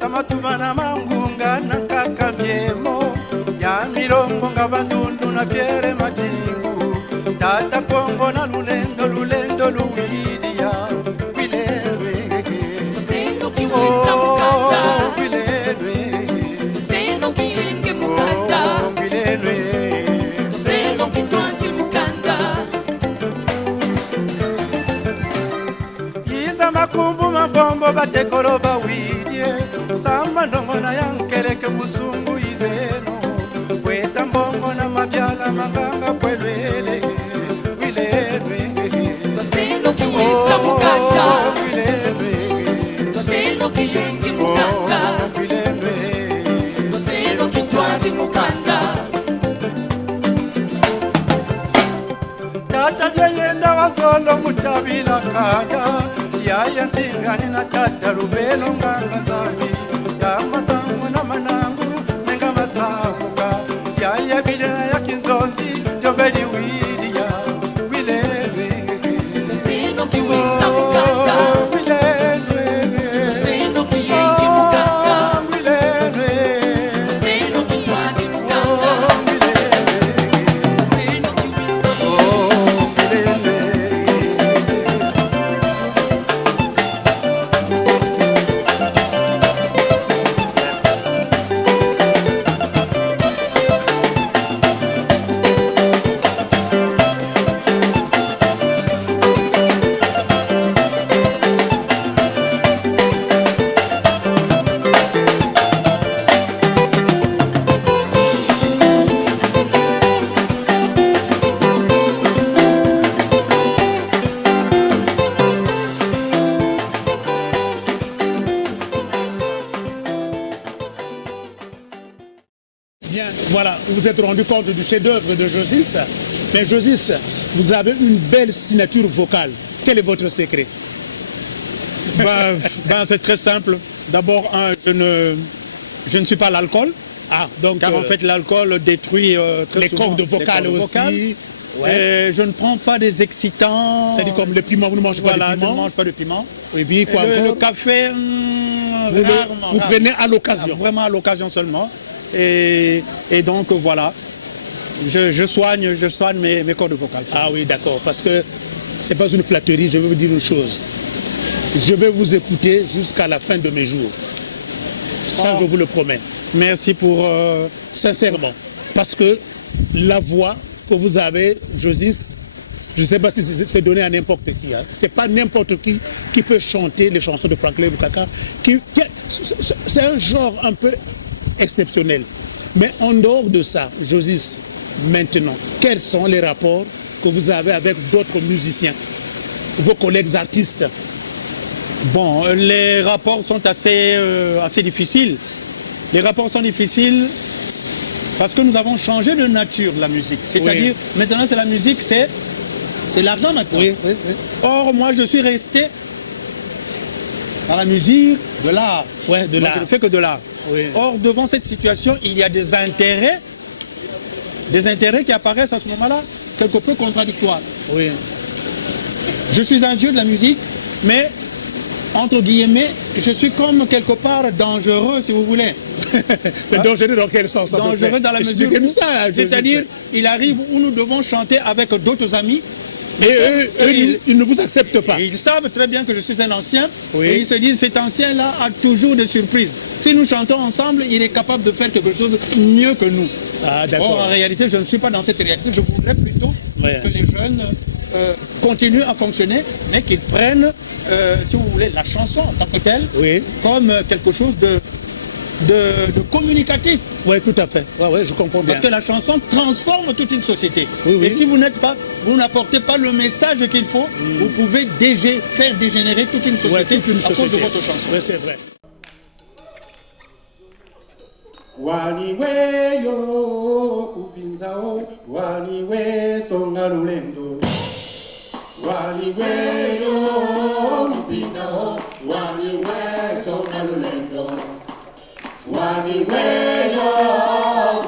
tamatuvana mangunga na kakamyemo ya milongo nga bandundu na pyere matingu tata kongo na lulendo luwidia wilenwe Toseno kiyesa mukanda wilenwe Toseno kiyenge mukanda wilenwe Toseno kitwazi mukanda yiza makumbu mabombo batekolo bawidye samba ndongona yankeleke musungu izeno weta mbongo na mabyala maganga kwelwele wilenwe Toseno kiyesa mukanda wilenwe Toseno kiyenge mukanda wilenwe Toseno kitwazi mukanda tata byeyenda wazolo mutabila kada yaya ntsingani na tata lubelo nganga zambi ya matangu na manangu menga matsamuka yaya bidena ya kinzonzi jobedi widia wilenwe Toseno kiyesa mukanda wilenwe Toseno kiyenge mukanda wilenwe Toseno kitwazi mukanda Toseno kiyesa wilenwe Bien, voilà, vous vous êtes rendu compte du chef-d'œuvre de Josis. Mais Josis, vous avez une belle signature vocale. Quel est votre secret? C'est très simple. D'abord, je ne suis pas l'alcool. Ah, donc Car en fait, l'alcool détruit très les souvent cordes vocales les cordes vocales. aussi. Ouais. Et je ne prends pas des excitants. C'est-à-dire comme le piment, vous ne mangez pas Voilà, de je ne piment. mange pas de piment. Et puis quoi Le encore? café, Vous, rarement, vous rarement. prenez à l'occasion. Vraiment à l'occasion seulement. Et donc voilà, je soigne mes cordes vocales. Ah oui, d'accord. Parce que c'est pas une flatterie, je vais vous dire une chose. Je vais vous écouter jusqu'à la fin de mes jours. Ça, je vous le promets. Merci pour... Sincèrement. Parce que la voix que vous avez, Josis, je ne sais pas si c'est donné à n'importe qui. Hein. Ce n'est pas n'importe qui peut chanter les chansons de Franklin Bukaka. C'est un genre un peu exceptionnel. Mais en dehors de ça, Josis, maintenant, quels sont les rapports que vous avez avec d'autres musiciens, vos collègues artistes? Bon, les rapports sont assez difficiles. Les rapports sont difficiles parce que nous avons changé de nature de la musique. C'est-à-dire, maintenant, c'est la musique, c'est l'argent maintenant. Oui, oui, oui. Or, moi, je suis resté dans la musique de l'art. Ouais, de Moi, l'art. je ne fais que de l'art. Oui. Or, devant cette situation, il y a des intérêts qui apparaissent à ce moment-là, quelque peu contradictoires. Oui. Je suis un vieux de la musique, mais, entre guillemets, je suis comme quelque part dangereux, si vous voulez. Mais dangereux dans quel sens? Dangereux dans la mesure Expliquez-nous où, ça, Josis. c'est-à-dire, il arrive où nous devons chanter avec d'autres amis. Et eux, ils ne vous acceptent pas. Et ils savent très bien que je suis un ancien. Oui. Et ils se disent, cet ancien-là a toujours des surprises. Si nous chantons ensemble, il est capable de faire quelque chose de mieux que nous. Ah, Or, d'accord. en réalité, je ne suis pas dans cette réalité. Je voudrais plutôt Ouais. que les jeunes continuent à fonctionner, mais qu'ils prennent, si vous voulez, la chanson en tant que telle, Oui. comme quelque chose de communicatif. Oui, tout à fait. Oui, ouais, je comprends bien. Parce que la chanson transforme toute une société. Oui, oui. Et si vous n'apportez pas le message qu'il faut, vous pouvez faire dégénérer toute une Ouais, société, toute une à cause société. de votre chanson. Oui, c'est vrai. waniweyo kuvinzao waniwe songa lulendo waniweyo mpindao waniwe songa lulendo waniweyo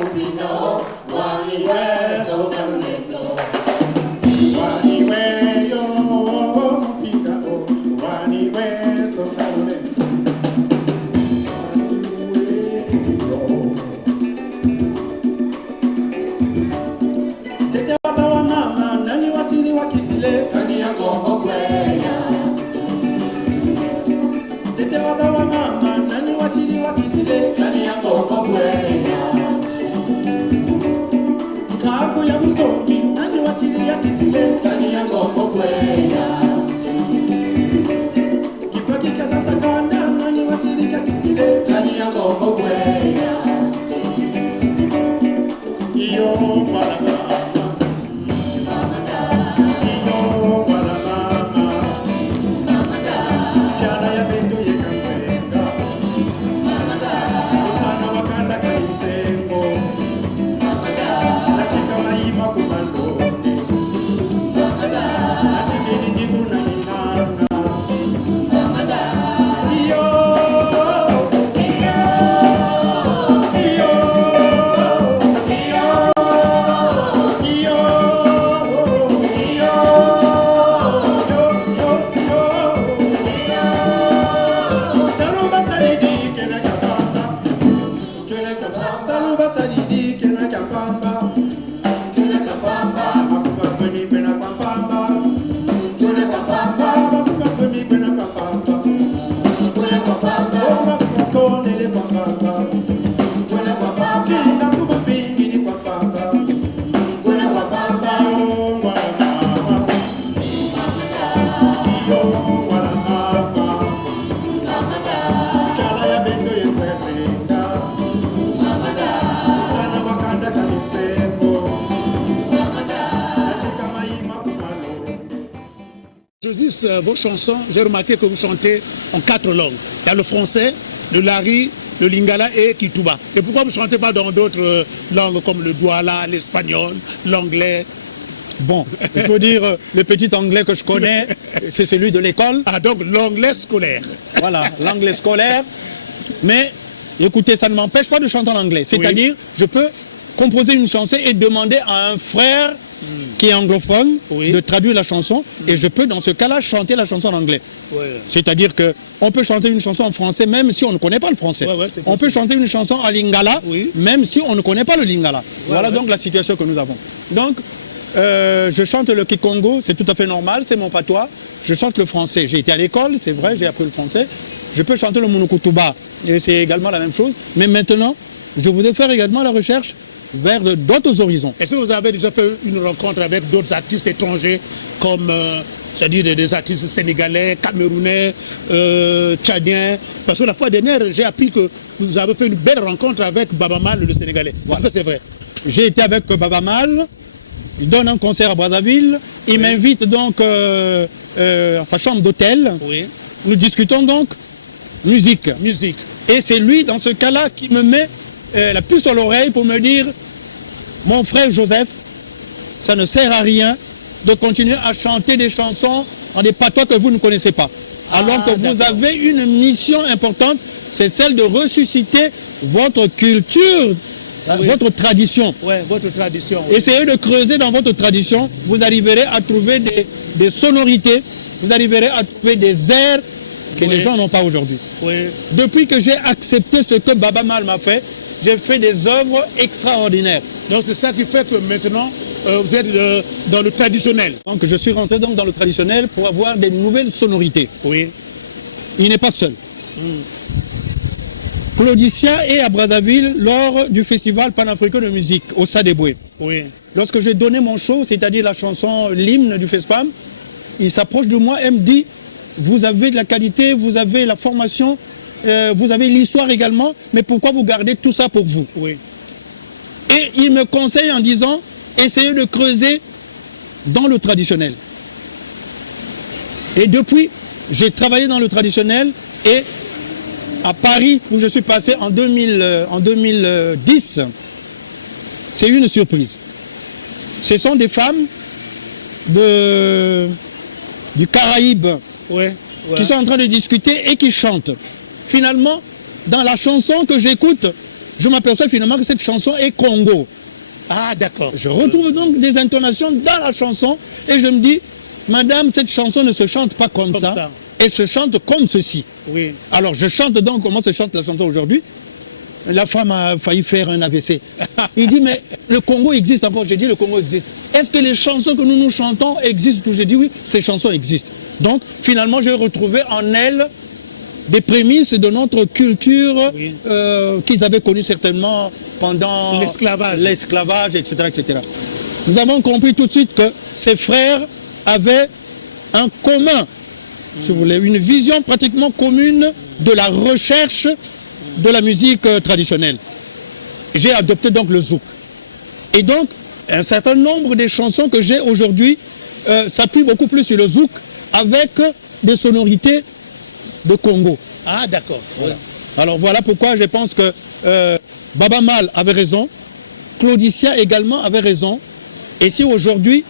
mpindao waniwe songa lulendo waniweyo mpindao waniwe songa lulendo. Tete baba wa mama nani wasili wa kisile kani ya gongo kweya. Tete baba wa mama nani wasili wa kisile kani ya gongo kweya. Kaku ya musongi nani wasili ya kisile kani ya gongo kweya. Kipaki kasa sakanda nani wasili ya kisile kani ya gongo kweya. Iyo mwana Josis, vos chansons, j'ai remarqué que vous chantez en 4 langues. Il y a le français, le lari, le lingala et Kituba. Et pourquoi vous ne chantez pas dans d'autres langues comme le douala, l'espagnol, l'anglais? Bon, il faut dire, le petit anglais que je connais, c'est celui de l'école. Ah, donc l'anglais scolaire. Voilà, l'anglais scolaire. Mais écoutez, ça ne m'empêche pas de chanter en anglais. C'est-à-dire, je peux composer une chanson et demander à un frère qui est anglophone de traduire la chanson. Et je peux, dans ce cas-là, chanter la chanson en anglais. C'est-à-dire qu'on peut chanter une chanson en français même si on ne connaît pas le français. On peut chanter une chanson en lingala même si on ne connaît pas le lingala. Voilà donc la situation que nous avons. Donc, je chante le kikongo, c'est tout à fait normal, c'est mon patois. Je chante le français. J'ai été à l'école, c'est vrai, j'ai appris le français. Je peux chanter le monokutuba, et c'est également la même chose. Mais maintenant, je voudrais faire également la recherche vers d'autres horizons. Est-ce que vous avez déjà fait une rencontre avec d'autres artistes étrangers, comme, c'est-à-dire des artistes sénégalais, camerounais, tchadiens? Parce que la fois dernière, j'ai appris que vous avez fait une belle rencontre avec Baba Mal, le Sénégalais. Est-ce que c'est vrai? J'ai été avec Baba Mal. Il donne un concert à Brazzaville. Il m'invite donc à sa chambre d'hôtel. Nous discutons donc musique. Et c'est lui, dans ce cas-là, qui me met la puce à l'oreille pour me dire: mon frère Joseph, ça ne sert à rien de continuer à chanter des chansons en des patois que vous ne connaissez pas. Alors que vous avez une mission importante, c'est celle de ressusciter votre culture, votre tradition. Votre tradition. Essayez de creuser dans votre tradition, vous arriverez à trouver des sonorités, vous arriverez à trouver des airs que les gens n'ont pas aujourd'hui. Depuis que j'ai accepté ce que Baba Mal m'a fait, j'ai fait des œuvres extraordinaires. Donc c'est ça qui fait que maintenant, vous êtes dans le traditionnel. Donc je suis rentré donc dans le traditionnel pour avoir des nouvelles sonorités. Il n'est pas seul. Claudicia est à Brazzaville lors du festival panafricain de musique au Sadeboué. Lorsque j'ai donné mon show, c'est-à-dire la chanson, l'hymne du FESPAM, il s'approche de moi et me dit: vous avez de la qualité, vous avez la formation, vous avez l'histoire également, mais pourquoi vous gardez tout ça pour vous? Et il me conseille en disant: essayez de creuser dans le traditionnel. Et depuis, j'ai travaillé dans le traditionnel, et à Paris, où je suis passé en 2010, c'est une surprise. Ce sont des femmes du Caraïbe qui sont en train de discuter et qui chantent. Finalement, dans la chanson que j'écoute, je m'aperçois finalement que cette chanson est Congo. Ah, d'accord. Je retrouve donc des intonations dans la chanson et je me dis: madame, cette chanson ne se chante pas comme ça, elle se chante comme ceci. Alors je chante donc comment se chante la chanson aujourd'hui. La femme a failli faire un AVC. Il dit: mais le Congo existe encore. J'ai dit: le Congo existe. Est-ce que les chansons que nous chantons existent? J'ai dit: oui, ces chansons existent. Donc finalement, j'ai retrouvé en elle des prémices de notre culture qu'ils avaient connue certainement pendant l'esclavage, etc., etc. Nous avons compris tout de suite que ces frères avaient un commun, si vous voulez, une vision pratiquement commune de la recherche de la musique traditionnelle. J'ai adopté donc le zouk. Et donc, un certain nombre des chansons que j'ai aujourd'hui s'appuient beaucoup plus sur le zouk avec des sonorités de Congo. Ah, d'accord. Alors voilà pourquoi je pense que Baba Mal avait raison, Claudicia également avait raison. Et si aujourd'hui,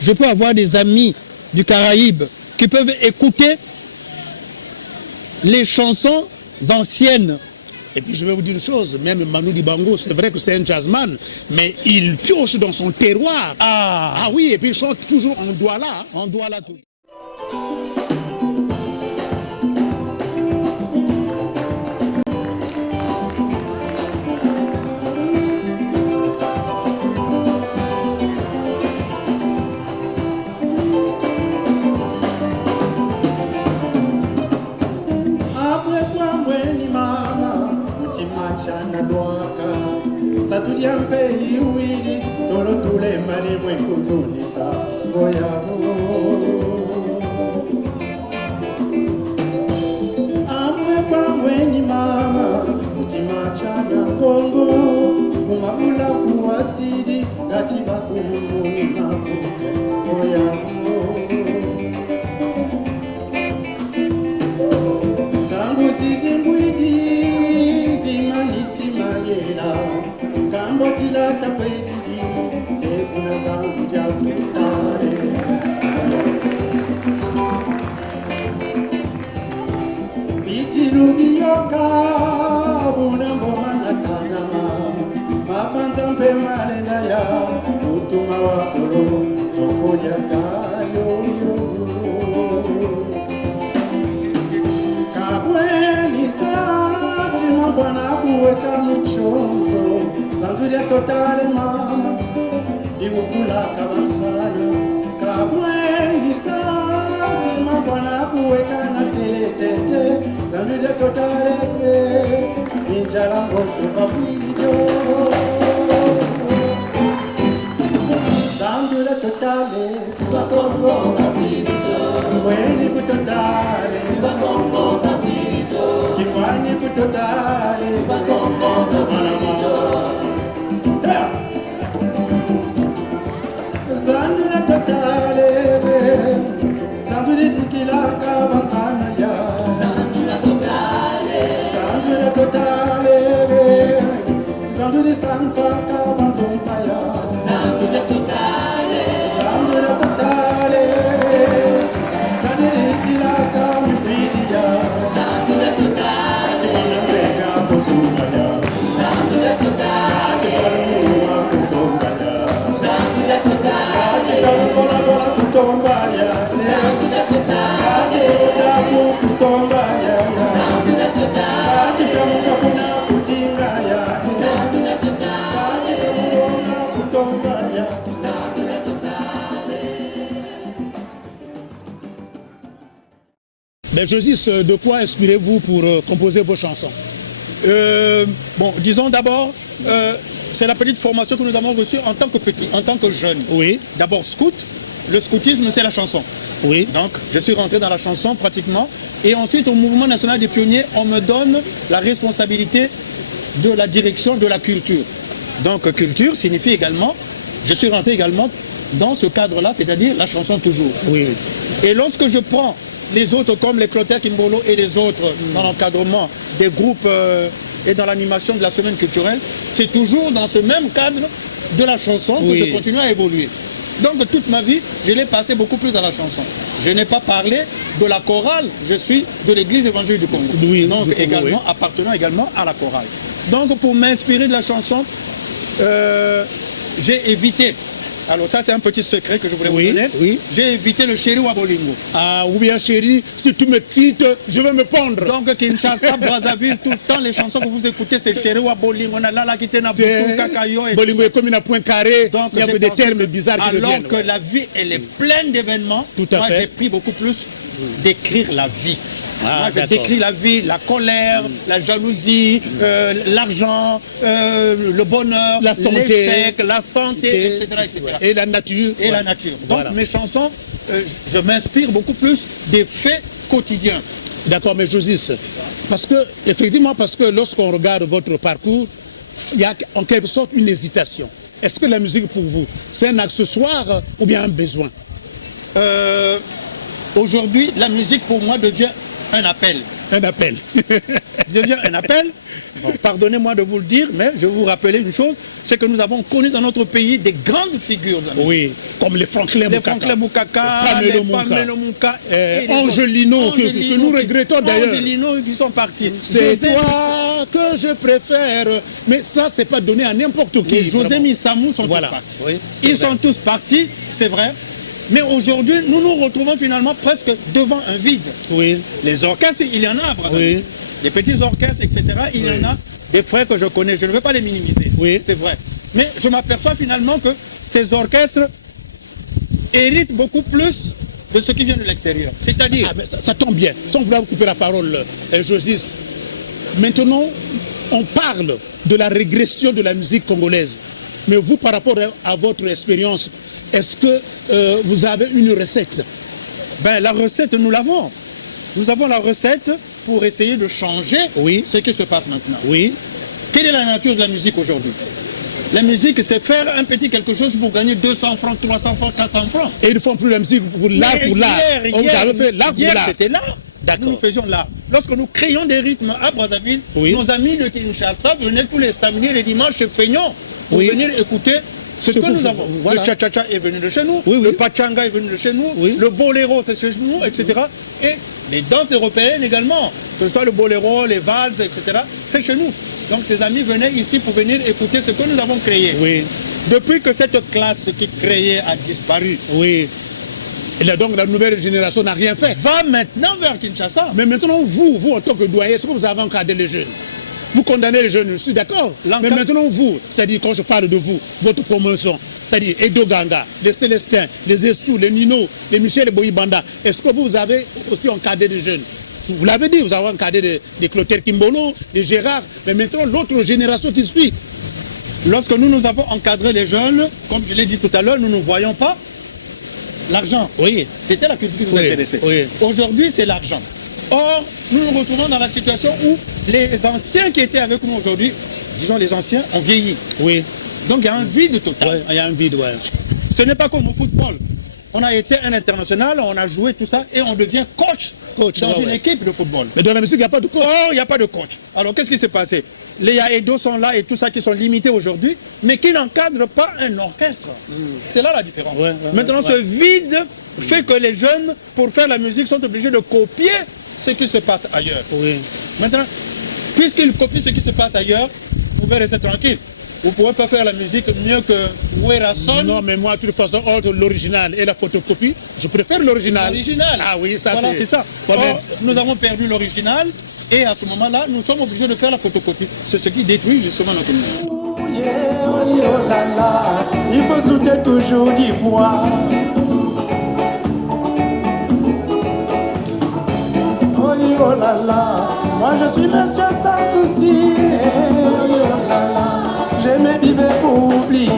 je peux avoir des amis du Caraïbe qui peuvent écouter les chansons anciennes. Et puis je vais vous dire une chose, même Manu Dibango, c'est vrai que c'est un jazzman, mais il pioche dans son terroir. Ah oui, et puis il chante toujours en douala. En douala tout. Satujambe iwili tolo tule mali mwe kuzunisa ngoyabo amwe pamwe ni mama mutima chana bongo kumavula kuwasidi gachiba kumuni mabuke ngoyabo zangu zizimbwidi Malena Kambotila tapetiti Ekuna zangu dia tutale Bitilubiyoka Bunambo manatanama Mapanza mpe Malena ya Utuma wa solo Tokoja kayo Kabweni sati mambwana kuweka mchonzo Zanduria totale mama Diwukula kabansana Kabweni sati mambwana kuweka na teletete Zanduria totale pe Ninjala mbote papidio Zanduria totale Bakongo Papirito, Mweni kutotale Bakongo Papirito, Kimwani kutotale Bakongo Papirito, Zandura totale Zandura dikilaka bansana ya Sandura Totale, Zandura totale Zandura sansaka bantumpa ya Sandura Totale, Zandura totale Zandura dikilaka mifidi ya Sandura Totale, Chimana zega kusuma ya Sandura Totale, Chifaruwa kusumba ya Sandura Totale, Chifaruwa bola kutomba ya Sandura Totale, Chifaruwa kutomba ya Sandura Totale, Chifaruwa kuna kutinga ya Sandura Totale, Chifaruwa kutomba ya Sandura Totale. Mais Josis, de quoi inspirez-vous pour composer vos chansons? Bon, disons d'abord, c'est la petite formation que nous avons reçue en tant que petit, en tant que jeune. Oui, D'abord scout, le scoutisme c'est la chanson. oui. Donc je suis rentré dans la chanson pratiquement. Et ensuite au mouvement national des pionniers, on me donne la responsabilité de la direction de la culture. Donc culture signifie également, je suis rentré également dans ce cadre-là, c'est-à-dire la chanson toujours. Oui. Et lorsque je prends les autres comme les Clotaire Kimbolo et les autres dans l'encadrement des groupes et dans l'animation de la semaine culturelle, c'est toujours dans ce même cadre de la chanson que Oui. je continue à évoluer. Donc toute ma vie, je l'ai passé beaucoup plus dans la chanson. Je n'ai pas parlé de la chorale, je suis de l'église évangélique du Congo. Oui, Donc du Congo, également, appartenant également à la chorale. Donc pour m'inspirer de la chanson, j'ai évité, alors ça c'est un petit secret que je voulais Oui, vous donner, oui. j'ai évité le chéri Wabolingo. Ah, ou bien chérie, si tu me quittes, je vais me pendre. Donc Kinshasa, Brazzaville, tout le temps les chansons que vous écoutez c'est chéri Wabolingo, on a là qui était na Boutou, Kakayo et tout Bolingo ça. est comme une point carré, Donc, il y a j'ai des pensé termes que bizarres qui alors reviennent. que ouais. la vie elle est pleine d'événements, Tout à moi fait. j'ai pris beaucoup plus d'écrire la vie. Ah, Moi je d'accord. décris la vie, la colère, la jalousie, l'argent, le bonheur, La santé. l'échec, la santé, etc. etc. Et la nature. Et ouais. la nature. Donc Voilà. mes chansons, je m'inspire beaucoup plus des faits quotidiens. D'accord, mais Josis, parce que, effectivement, parce que lorsqu'on regarde votre parcours, il y a en quelque sorte une hésitation. Est-ce que la musique pour vous, c'est un accessoire ou bien un besoin? Aujourd'hui, la musique pour moi devient un appel. Un appel. Devient un appel. Bon, pardonnez-moi de vous le dire, mais je vais vous rappeler une chose, c'est que nous avons connu dans notre pays des grandes figures de la musique. Oui, comme les Franklin Les Moukaka. Franklin Moukaka, Pamelo les Mouka. Pamelo Mouka et les Angelino, autres. que nous regrettons d'ailleurs. Angelino, qui sont partis. C'est José- toi que je préfère. Mais ça, c'est pas donné à n'importe qui. Les José vraiment. Missamou sont Voilà. tous partis. Oui, c'est Ils vrai. sont tous partis, c'est vrai. Mais aujourd'hui, nous nous retrouvons finalement presque devant un vide. Oui, Les orchestres, il y en a à Brazzaville. Oui. Les petits orchestres, etc. Il y Oui. en a des frères que je connais. Je ne vais pas les minimiser. Oui. C'est vrai. Mais je m'aperçois finalement que ces orchestres héritent beaucoup plus de ce qui vient de l'extérieur. C'est-à-dire, ah, mais ça tombe bien. Sans vouloir vous couper la parole, Josis. Maintenant, on parle de la régression de la musique congolaise. Mais vous, par rapport à votre expérience, est-ce que vous avez une recette? ben, la recette, nous l'avons. Nous avons la recette pour essayer de changer Oui. ce qui se passe maintenant. Oui, Quelle est la nature de la musique aujourd'hui? La musique, c'est faire un petit quelque chose pour gagner 200 francs, 300 francs, 400 francs. et ils ne font plus la musique pour l'art Mais pour l'art. hier, Vous avez fait l'art pour hier, l'art. c'était l'art. D'accord. Nous faisions l'art. lorsque nous créions des rythmes à Brazzaville, nos amis de Kinshasa venaient tous les samedis et les dimanches chez Feignon pour venir écouter ce que nous avons. Voilà. Le cha-cha-cha est venu de chez nous, le pachanga est venu de chez nous, le boléro c'est chez nous, etc. Et les danses européennes également, que ce soit le boléro, les valses, etc. C'est chez nous. Donc ces amis venaient ici pour venir écouter ce que nous avons créé. Depuis que cette classe qui créée a disparu, et là, donc la nouvelle génération n'a rien fait. Va maintenant vers Kinshasa. Mais maintenant, vous en tant que doyen, est-ce que vous avez encadré les jeunes? Vous condamnez les jeunes, je suis d'accord. Mais maintenant, vous, c'est-à-dire quand je parle de vous, votre promotion, c'est-à-dire Edo Ganga, les Célestins, les Essou, les Nino, les Michel Boyibanda, est-ce que vous avez aussi encadré des jeunes? Vous l'avez dit, vous avez encadré des Clotaire Kimbolo, des Gérard, mais maintenant l'autre génération qui suit. Lorsque nous avons encadré les jeunes, comme je l'ai dit tout à l'heure, nous ne voyons pas l'argent. C'était la culture qui nous intéressait. Aujourd'hui, c'est l'argent. Or, nous nous retrouvons dans la situation où les anciens qui étaient avec nous aujourd'hui, disons les anciens, ont vieilli. Donc il y a un vide total. Il y a un vide, Ce n'est pas comme au football. On a été un international, on a joué tout ça et on devient coach dans une équipe de football. Mais dans la musique, il n'y a pas de coach. Or, il n'y a pas de coach. Alors, qu'est-ce qui s'est passé? Les Yaedo sont là et tout ça qui sont limités aujourd'hui, mais qui n'encadrent pas un orchestre. C'est là la différence. Maintenant, ce vide fait que les jeunes, pour faire la musique, sont obligés de copier ce qui se passe ailleurs. Maintenant, puisqu'ils copient ce qui se passe ailleurs, vous pouvez rester tranquille. Vous ne pouvez pas faire la musique mieux que Werason. Non, mais moi, de toute façon, entre l'original et la photocopie, je préfère l'original. L'original. Ah oui, ça c'est ça. Or, nous avons perdu l'original. Et à ce moment-là, nous sommes obligés de faire la photocopie. C'est ce qui détruit justement notre musique. Il faut souter toujours 10 fois. Oh là là, moi je suis monsieur sans souci. Oh là là, j'aimais vivre pour oublier.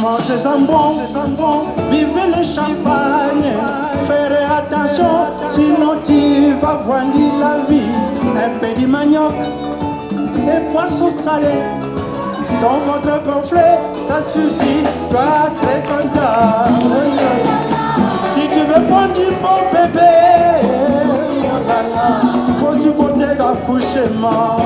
Mangez jambon, vivez le champagne, ferez attention, sinon tu vas voir la vie. Un peu de manioc et poisson salé, dans votre pamphlet, ça suffit, toi très content. Si tu veux prendre du bon bébé, faut supporter l'accouchement.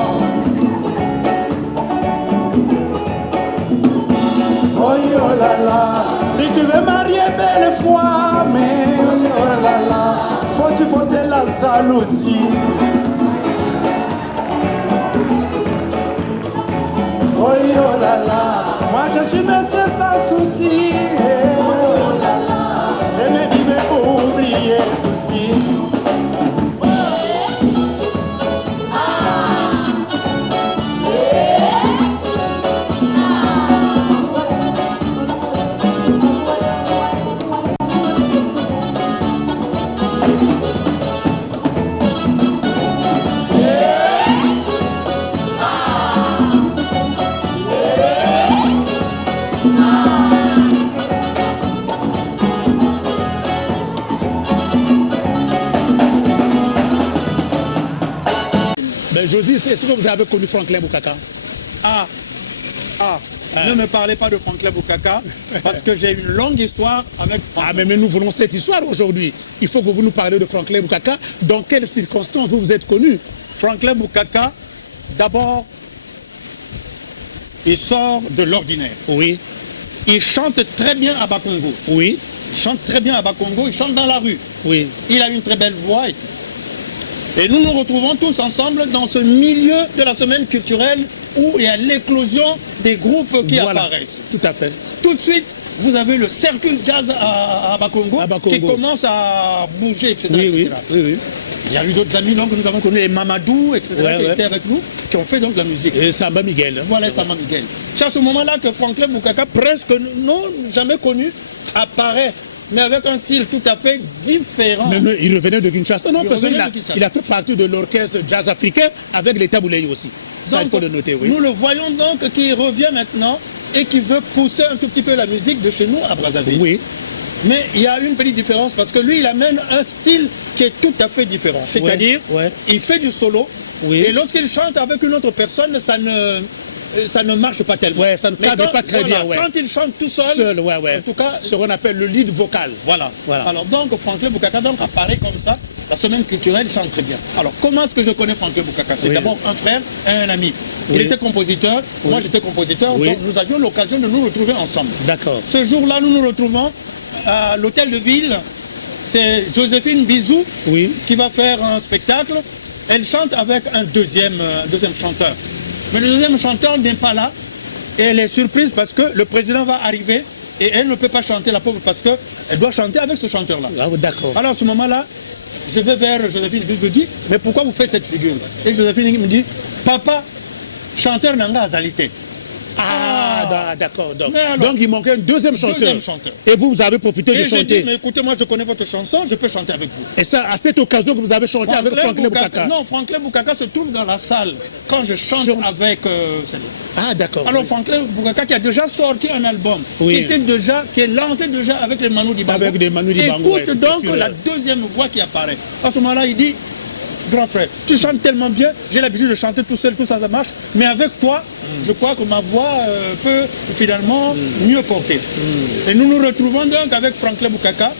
Oh là là, si tu veux marier belle foi, mais oh là là, faut supporter la jalousie. Oh là là, moi je suis monsieur sans souci. Oh là là, j'aimais vivre pour oublier souci. Josie, est-ce que vous avez connu Franklin Boukaka? Ne me parlez pas de Franklin Boukaka, parce que j'ai une longue histoire avec Franklin. Mais nous voulons cette histoire aujourd'hui. Il faut que vous nous parliez de Franklin Boukaka. Dans quelles circonstances vous vous êtes connu? Franklin Boukaka, d'abord, il sort de l'ordinaire. Il chante très bien à Bakongo. Il chante très bien à Bakongo, il chante dans la rue. Il a une très belle voix. Et nous nous retrouvons tous ensemble dans ce milieu de la semaine culturelle où il y a l'éclosion des groupes qui apparaissent. Tout à fait. Tout de suite, vous avez le cercle jazz à Bakongo qui commence à bouger, etc. Il y a eu d'autres amis donc, que nous avons connus, les Mamadou, etc., qui étaient avec nous, qui ont fait donc la musique. Et Samba Miguel. Voilà, Samba Miguel. C'est à ce moment-là que Franklin Boukaka, presque non jamais connu, apparaît mais avec un style tout à fait différent. Mais non, il revenait de Kinshasa, non, Il parce revenait de Kinshasa. qu'il a fait partie de l'orchestre jazz africain avec les Taboulei aussi. Ça, il faut le noter, oui. Nous le voyons donc qui revient maintenant et qui veut pousser un tout petit peu la musique de chez nous à Brazzaville. Oui. Mais il y a une petite différence parce que lui, il amène un style qui est tout à fait différent. C'est-à-dire, il fait du solo et lorsqu'il chante avec une autre personne, ça ne marche pas tellement. Ouais, ça ne cadre pas très bien. Ouais. Quand il chante tout seul, en tout cas, ce qu'on appelle le lead vocal. Voilà. Alors donc, Franklin Boukaka donc, apparaît comme ça. La semaine culturelle, il chante très bien. Alors, comment est-ce que je connais Franklin Boukaka? C'est d'abord un frère et un ami. Il était compositeur, moi j'étais compositeur, donc nous avions l'occasion de nous retrouver ensemble. D'accord. Ce jour-là, nous nous retrouvons à l'hôtel de ville. C'est Joséphine Bizou qui va faire un spectacle. Elle chante avec un deuxième chanteur. Mais le deuxième chanteur n'est pas là. Et elle est surprise parce que le président va arriver et elle ne peut pas chanter, la pauvre, parce qu'elle doit chanter avec ce chanteur-là. Ah, d'accord. Alors à ce moment-là, je vais vers Joséphine Bizou, je dis, mais pourquoi vous faites cette figure? Et Joséphine me dit, papa, chanteur nanga azalité. Ah, d'accord. Donc il manquait un deuxième chanteur. Et vous avez profité de chanter. Dit, mais écoutez, moi je connais votre chanson, je peux chanter avec vous. Et ça, à cette occasion que vous avez chanté avec Franklin Boukaka? Non, Franklin Boukaka se trouve dans la salle quand je chante avec Ah, d'accord. Alors Franklin Boukaka qui a déjà sorti un album, qui est lancé déjà avec les Manu Dibango. Avec des Manu Dibango. Écoute donc la deuxième voix qui apparaît. À ce moment-là, il dit, grand frère, tu chantes tellement bien, j'ai l'habitude de chanter tout seul, tout ça, ça marche, mais avec toi, je crois que ma voix peut finalement mieux porter. Et nous nous retrouvons donc avec Franklin Boukaka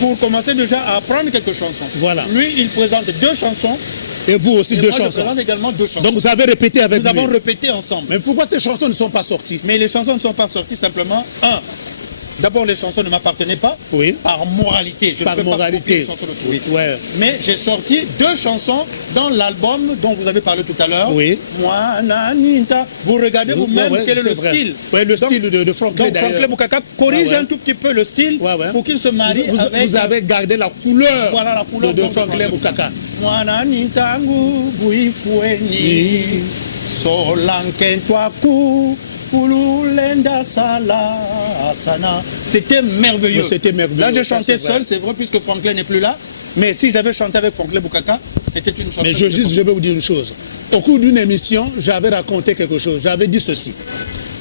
pour commencer déjà à apprendre quelques chansons. Voilà. Lui, il présente 2 chansons. Et vous aussi 2 moi, chansons. Je présente également 2 chansons. Donc vous avez répété avec lui. Nous avons répété ensemble. Mais pourquoi ces chansons ne sont pas sorties? Mais les chansons ne sont pas sorties simplement, d'abord, les chansons ne m'appartenaient pas, par moralité. Je ne peux pas copier les chansons de tout. Mais j'ai sorti 2 chansons dans l'album dont vous avez parlé tout à l'heure. Moi, Naninta. Vous regardez vous-même quel est le style. Le style de Franklin. Donc Franklin Boukaka corrige un tout petit peu le style pour qu'il se marie avec... Vous avez gardé la couleur, la couleur de Franklin Boukaka. Moi, Naninta, Buifueni, Solankentwaku. C'était merveilleux. Là, j'ai chanté seul, c'est vrai, puisque Franklin n'est plus là. Mais si j'avais chanté avec Franklin Boukaka, c'était une chanson. Mais je vais vous dire une chose. Au cours d'une émission, j'avais raconté quelque chose. J'avais dit ceci.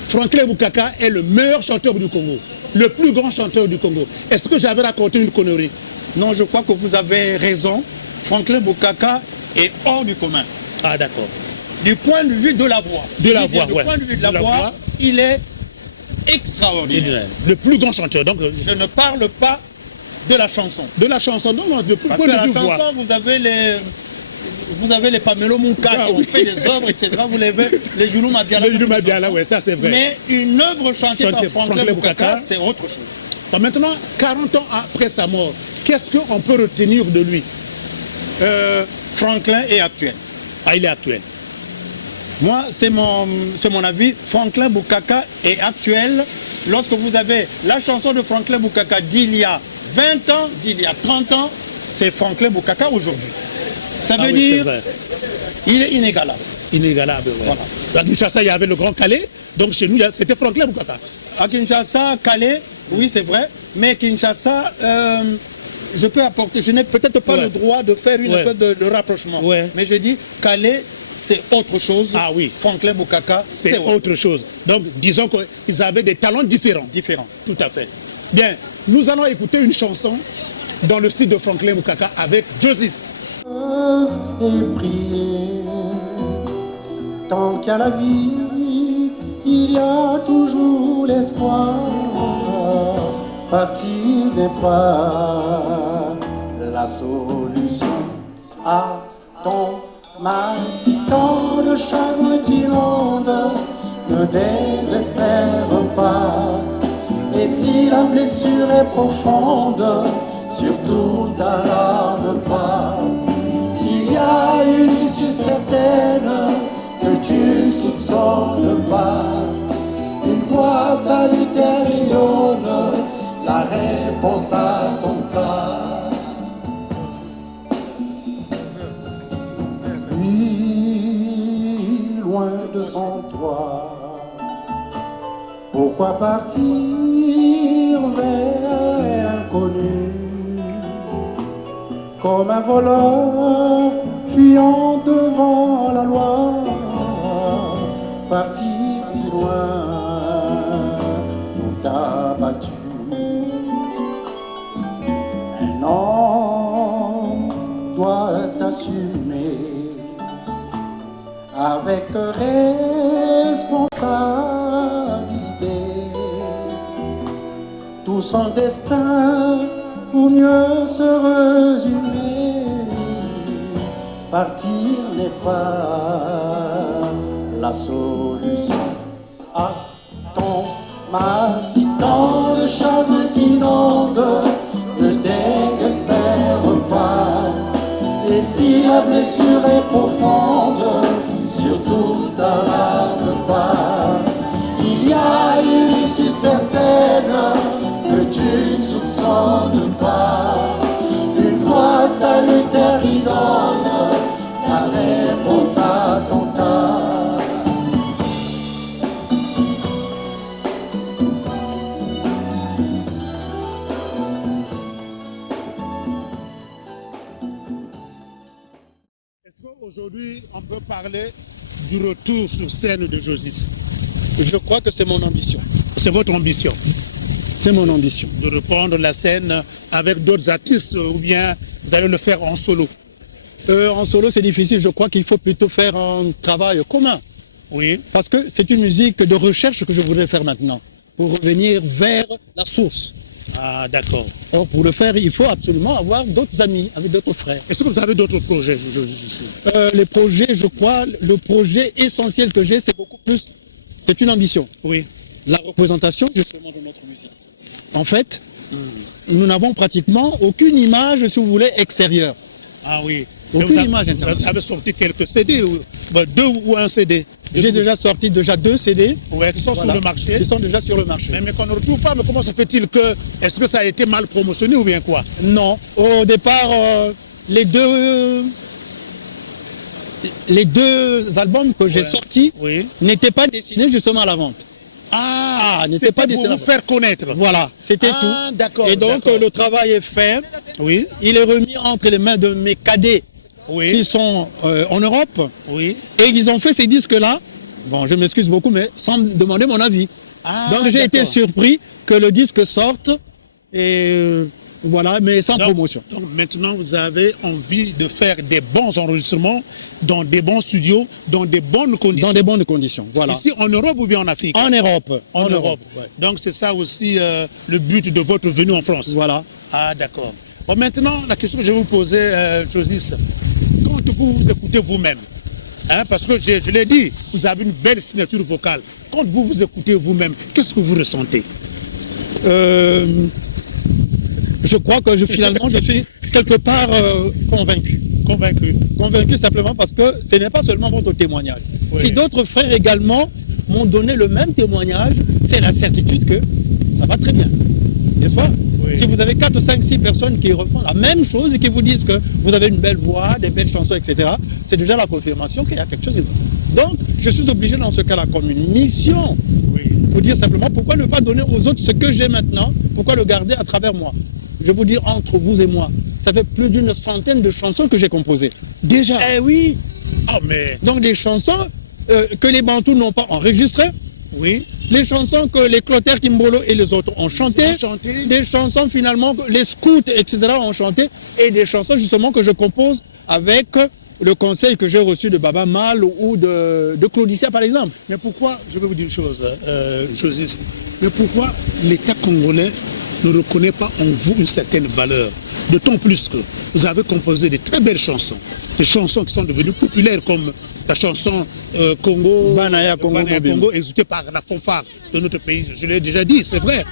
Franklin Boukaka est le meilleur chanteur du Congo, le plus grand chanteur du Congo. Est-ce que j'avais raconté une connerie? Non, je crois que vous avez raison. Franklin Boukaka est hors du commun. Ah, d'accord. Du point de vue de la voix. Du point de vue de la voix, il est extraordinaire. Le plus grand chanteur. Donc, je ne parle pas de la chanson. De la chanson, non, parce que la chanson, vous avez les Pamelo Mouka qui ont fait des œuvres, etc. Vous avez les Yulu Mabiala. Les Yulu Mabiala, oui, ça c'est vrai. Mais une œuvre chantée par Franklin Boukaka, c'est autre chose. Bon, maintenant, 40 ans après sa mort, qu'est-ce qu'on peut retenir de lui? Franklin est actuel. Ah, il est actuel. Moi, c'est mon avis. Franklin Boukaka est actuel. Lorsque vous avez la chanson de Franklin Boukaka d'il y a 20 ans, d'il y a 30 ans, c'est Franklin Boukaka aujourd'hui. Ça veut dire il est inégalable. Inégalable, oui. Voilà. À Kinshasa, il y avait le Grand Calais. Donc chez nous, c'était Franklin Boukaka. À Kinshasa, Calais, oui, c'est vrai. Mais Kinshasa, je peux apporter... Je n'ai peut-être pas le droit de faire une espèce de rapprochement. Mais je dis Calais... c'est autre chose. Ah oui. Franklin Boukaka, c'est autre chose. Donc, disons qu'ils avaient des talents différents. Tout à fait. Bien, nous allons écouter une chanson dans le style de Franklin Boukaka avec Josis. Et prier, tant qu'il y a la vie, il y a toujours l'espoir. Partir n'est pas la solution à ton mal. Si tant de chagrin t'inonde, ne désespère pas. Et si la blessure est profonde, surtout t'alarme pas. Il y a une issue certaine que tu soupçonnes pas. Une voix salutaire il donne la réponse à ton cas. Lui, loin de son toit, pourquoi partir vers un connu comme un voleur fuyant devant la loi, partir si loin nous t'a battu. Un homme doit assumer avec responsabilité tout son destin pour mieux se résumer. Partir n'est pas la solution. À ton mal, si tant de chagrin t'inonde, ne désespère pas. Et si la blessure est profonde, surtout t'alarme pas. Il y a une issue certaine que tu soupçonnes pas. Une voix salutaire qui donne la réponse à ton cas. Est-ce qu'aujourd'hui, on peut parler du retour sur scène de Josis? Je crois que c'est mon ambition. C'est votre ambition C'est mon ambition. de reprendre la scène avec d'autres artistes ou bien vous allez le faire en solo? En solo, c'est difficile. Je crois qu'il faut plutôt faire un travail commun. Oui. Parce que c'est une musique de recherche que je voudrais faire maintenant, pour revenir vers la source. Ah, d'accord. Alors, pour le faire, il faut absolument avoir d'autres amis, avec d'autres frères. Est-ce que vous avez d'autres projets? Les projets, je crois, le projet essentiel que j'ai, c'est beaucoup plus, c'est une ambition. Oui. La représentation, justement, de notre musique. En fait, nous n'avons pratiquement aucune image, si vous voulez, extérieure. Ah oui. Aucune Mais image vous internationale. avez sorti quelques CD, deux ou un CD? J'ai déjà sorti 2 CD. Ouais, qui sont Voilà. sur le marché. Qui sont déjà sur le marché. Mais qu'on ne retrouve pas, mais comment se fait-il que... Est-ce que ça a été mal promotionné ou bien quoi? Non. Au départ, les deux albums que j'ai Ouais. sortis Oui. n'étaient pas destinés justement à la vente. Ah, n'était pas pour destiné à vous faire connaître. Voilà, c'était Ah, tout. d'accord, Et donc, d'accord. le travail est fait. Oui, Il est remis entre les mains de mes cadets oui, qui sont en Europe. oui. Et ils ont fait ces disques-là. Bon, je m'excuse beaucoup, mais sans me demander mon avis. Ah, Donc, j'ai été d'accord. surpris que le disque sorte. Et voilà, mais sans Donc- promotion. Donc maintenant, vous avez envie de faire des bons enregistrements dans des bons studios, dans des bonnes conditions. Dans des bonnes conditions. Voilà. Ici en Europe ou bien en Afrique? En Europe. En Europe. ouais. Donc c'est ça aussi le but de votre venue en France. Voilà. Ah, d'accord. Bon, maintenant, la question que je vais vous poser, Josis, quand vous écoutez vous-même, hein, parce que je l'ai dit, vous avez une belle signature vocale. Quand vous écoutez vous-même, qu'est-ce que vous ressentez? Je crois que finalement, je suis quelque part convaincu. Convaincu. Convaincu simplement parce que ce n'est pas seulement votre témoignage. Oui. Si d'autres frères également m'ont donné le même témoignage, c'est la certitude que ça va très bien. N'est-ce pas? Oui. Si vous avez 4, 5, 6 personnes qui refont la même chose et qui vous disent que vous avez une belle voix, des belles chansons, etc., c'est déjà la confirmation qu'il y a quelque chose. Donc, je suis obligé dans ce cas-là, comme une mission, Oui. pour dire simplement pourquoi ne pas donner aux autres ce que j'ai maintenant, pourquoi le garder à travers moi. Je vous dis, entre vous et moi, ça fait plus d'une centaine de chansons que j'ai composées. Déjà? Eh oui. Ah, mais Donc des chansons que les Bantous n'ont pas enregistrées, oui. les chansons que les Clotaire Kimbolo et les autres ont chantées, Ont chanté. des chansons finalement que les scouts, etc. ont chanté, et des chansons justement que je compose avec le conseil que j'ai reçu de Baba Mal ou de Claudicia par exemple. Mais pourquoi, je vais vous dire une chose, Josis, mais pourquoi l'État congolais ne reconnaît pas en vous une certaine valeur? D'autant plus que vous avez composé de très belles chansons, des chansons qui sont devenues populaires comme la chanson Congo, Banaya Congo Mobile. Congo, exécutée par la fanfare de notre pays. Je l'ai déjà dit, c'est vrai.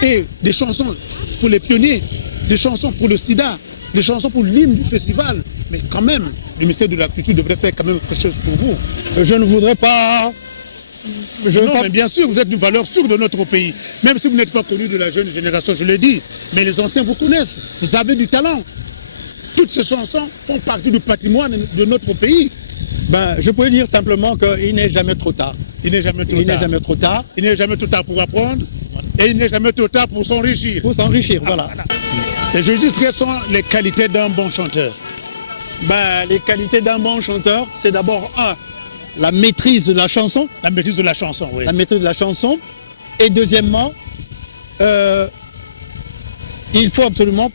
Et des chansons pour les pionniers, des chansons pour le sida, des chansons pour l'hymne du festival. Mais quand même, le ministère de la Culture devrait faire quand même quelque chose pour vous. Je ne voudrais pas... Je veux Non, pas- mais bien sûr, vous êtes une valeur sûre de notre pays. Même si vous n'êtes pas connu de la jeune génération, je l'ai dit. Mais les anciens vous connaissent. Vous avez du talent. Toutes ces chansons font partie du patrimoine de notre pays. Ben, je peux dire simplement qu'il n'est jamais trop tard. Il n'est jamais trop Il n'est tard. jamais trop tard Il n'est jamais trop tard pour apprendre. Et il n'est jamais trop tard pour s'enrichir. pour s'enrichir. Ah, Voilà. voilà. Et je dis, quelles sont les qualités d'un bon chanteur? Ben, les qualités d'un bon chanteur, c'est d'abord la maîtrise de la chanson. La maîtrise de la chanson, oui. La maîtrise de la chanson. Et deuxièmement, il faut absolument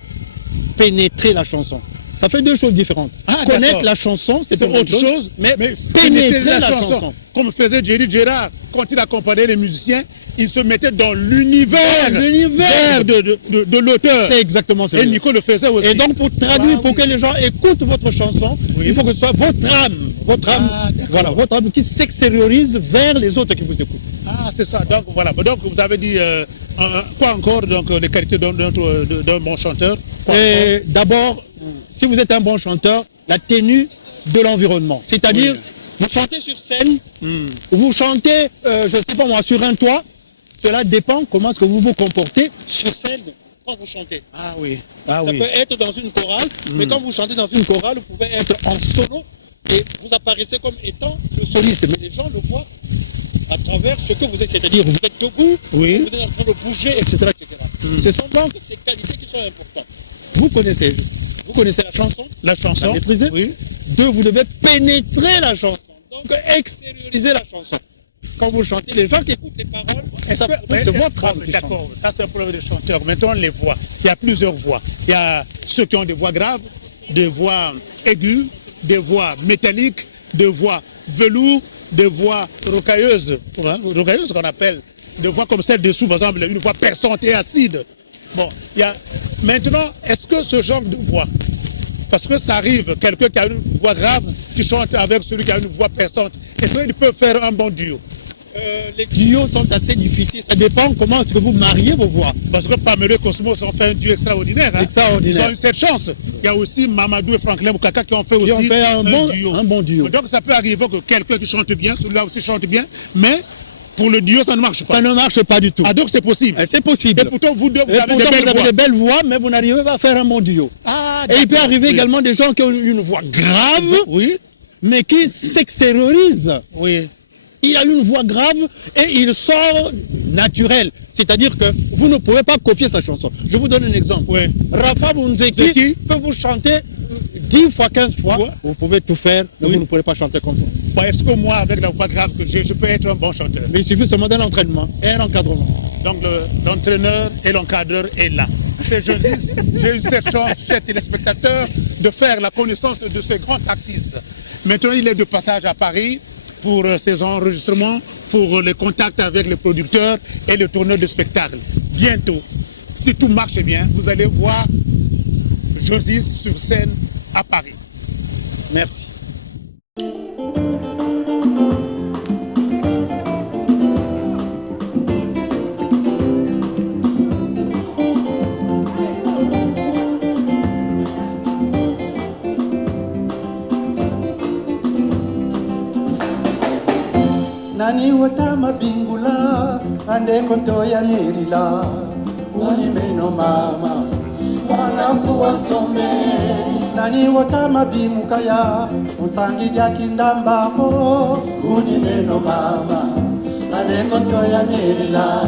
pénétrer la chanson. Ça fait deux choses différentes. Connaître la chanson, c'est autre chose, mais pénétrer la chanson. Comme faisait Jerry Gérard, quand il accompagnait les musiciens, il se mettait dans l'univers de l'auteur. C'est exactement ça. Et Nico le faisait aussi. Et donc pour traduire, pour que les gens écoutent votre chanson, il faut que ce soit votre âme. Votre âme qui s'extériorise vers les autres qui vous écoutent. Ah, c'est ça. Donc voilà. Donc vous avez dit quoi encore, donc les qualités d'un bon chanteur? D'abord, si vous êtes un bon chanteur, la tenue de l'environnement. C'est-à-dire, vous chantez sur scène, vous chantez, je ne sais pas moi, sur un toit. Cela dépend comment est-ce que vous vous comportez sur scène quand vous chantez. Ah oui. Ça peut être dans une chorale, mais quand vous chantez dans une chorale, vous pouvez être en solo et vous apparaissez comme étant le soliste. Mais les gens le voient à travers ce que vous êtes, c'est-à-dire vous êtes debout, vous êtes en train de bouger, etc. Ce sont donc ces qualités qui sont importantes. Vous connaissez la chanson, la maîtriser. Oui. Deux, vous devez pénétrer la chanson, donc extérioriser la chanson. Quand vous chantez, les gens qui écoutent les paroles, c'est votre âme qui chante. D'accord, ça c'est un problème de chanteur. Maintenant, les voix. Il y a plusieurs voix. Il y a ceux qui ont des voix graves, des voix aiguës, des voix métalliques, des voix velours, des voix rocailleuses, rocailleuses qu'on appelle, des voix comme celle dessous, par exemple, une voix perçante et acide. Bon, il y a... Maintenant, est-ce que ce genre de voix, parce que ça arrive, quelqu'un qui a une voix grave, qui chante avec celui qui a une voix perçante, est-ce qu'il peut faire un bon duo? Les duos sont assez difficiles, ça dépend comment est-ce que vous mariez vos voix. Parce que Pamela et Cosmos ont fait un duo extraordinaire. Ils ont eu cette chance. Il y a aussi Mamadou et Franklin Boukaka qui ont fait aussi un bon duo. Donc ça peut arriver que quelqu'un qui chante bien, celui-là aussi chante bien, mais pour le duo, ça ne marche pas. Ça ne marche pas du tout. Ah, donc c'est possible. C'est possible. Et pourtant, vous deux, vous avez de belles voix, mais vous n'arrivez pas à faire un bon duo. Et il peut arriver également des gens qui ont une voix grave, mais qui s'extériorisent. Oui. Il a une voix grave et il sort naturel. C'est-à-dire que vous ne pouvez pas copier sa chanson. Je vous donne un exemple. Rafa Bounzeki peut vous chanter 10 fois, 15 fois. Vous pouvez tout faire, mais vous ne pourrez pas chanter comme ça. Est-ce que moi, avec la voix grave que j'ai, je peux être un bon chanteur? Mais il suffit seulement d'un entraînement et un encadrement. Donc l'entraîneur et l'encadreur est là. J'ai eu cette chance, chers téléspectateurs, de faire la connaissance de ce grand artiste. Maintenant, il est de passage à Paris pour ses enregistrements, pour les contacts avec les producteurs et les tourneurs de spectacles. Bientôt, si tout marche bien, vous allez voir Josis sur scène à Paris. Merci. Nani watama bingula ande konto ya mirila ulimeno mama mwanangu wa Nzombe. Nani watama bimukaya utangi dia kindambako ulimeno mama ande konto ya mirila.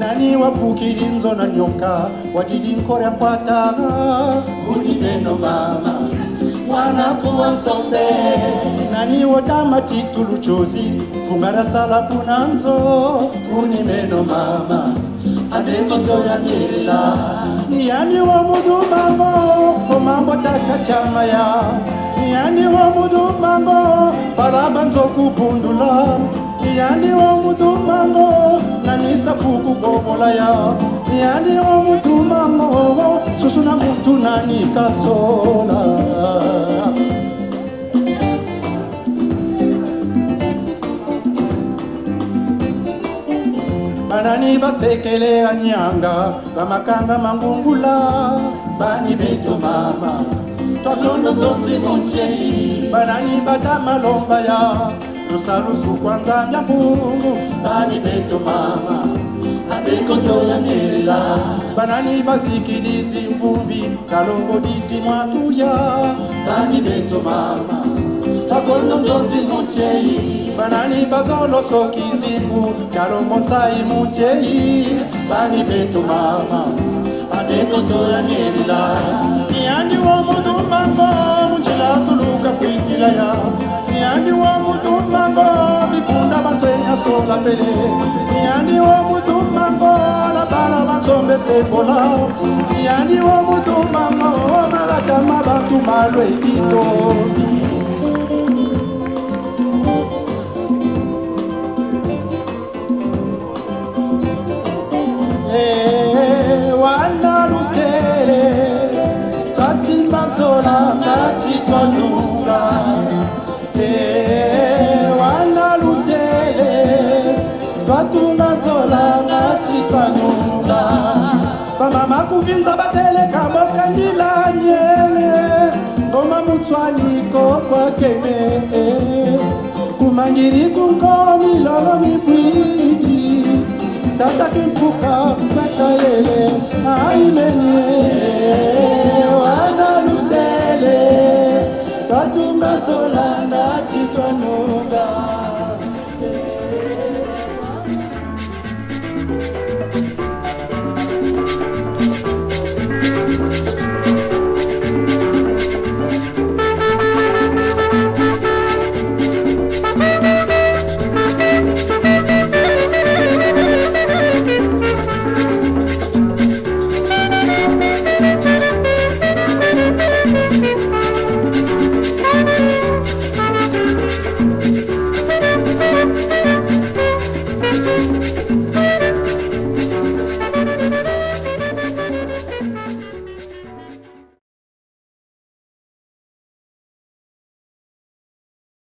Nani wapukiri nzona nyoka wadidi nkore mpata ulimeno mama mwanangu wa Nzombe. Nani watama titulu chozi fungara sala kunanzo kunimeno mama adekondo ya mirila. Niani wa mudumango komambo takachama ya niani wa mudumango balabanzo kupundula. Niani wa mudumango na misafuku gobola ya niani wa mudumango susuna muntu nani kasola. Banani basekele anyanga bamakanga mangungula bani beto mama twakondo nzonzi monchei. Banani batama lomba ya nusalusu kwanza mya Mungu bani beto mama abekondo ya mirila. Banani bazikidizi mvumbi kalongo dizi mwatuya bani beto mama twakondo nzonzi monchei. Banani bazolo sokizimu kalongo nzai monchei bani beto mama adekotola nirila yani wa mudumambo munjila suluka kwizila ya yani wa mudumambo bipunda batwenya sola pele yani wa mudumambo la bala batsombe sekola yani wa mudumambo maraka mabatu malwe titobi Zola matitwa nunga wana lutele twatunga zola matitwa nunga bamama kuvinza batele kamokandila nyeme ngoma mutswani kokwa kene kumangiri kunkomi lolo mipwidi tata kimpuka kwekayele aimenye Tatunga solanda chitwa nunga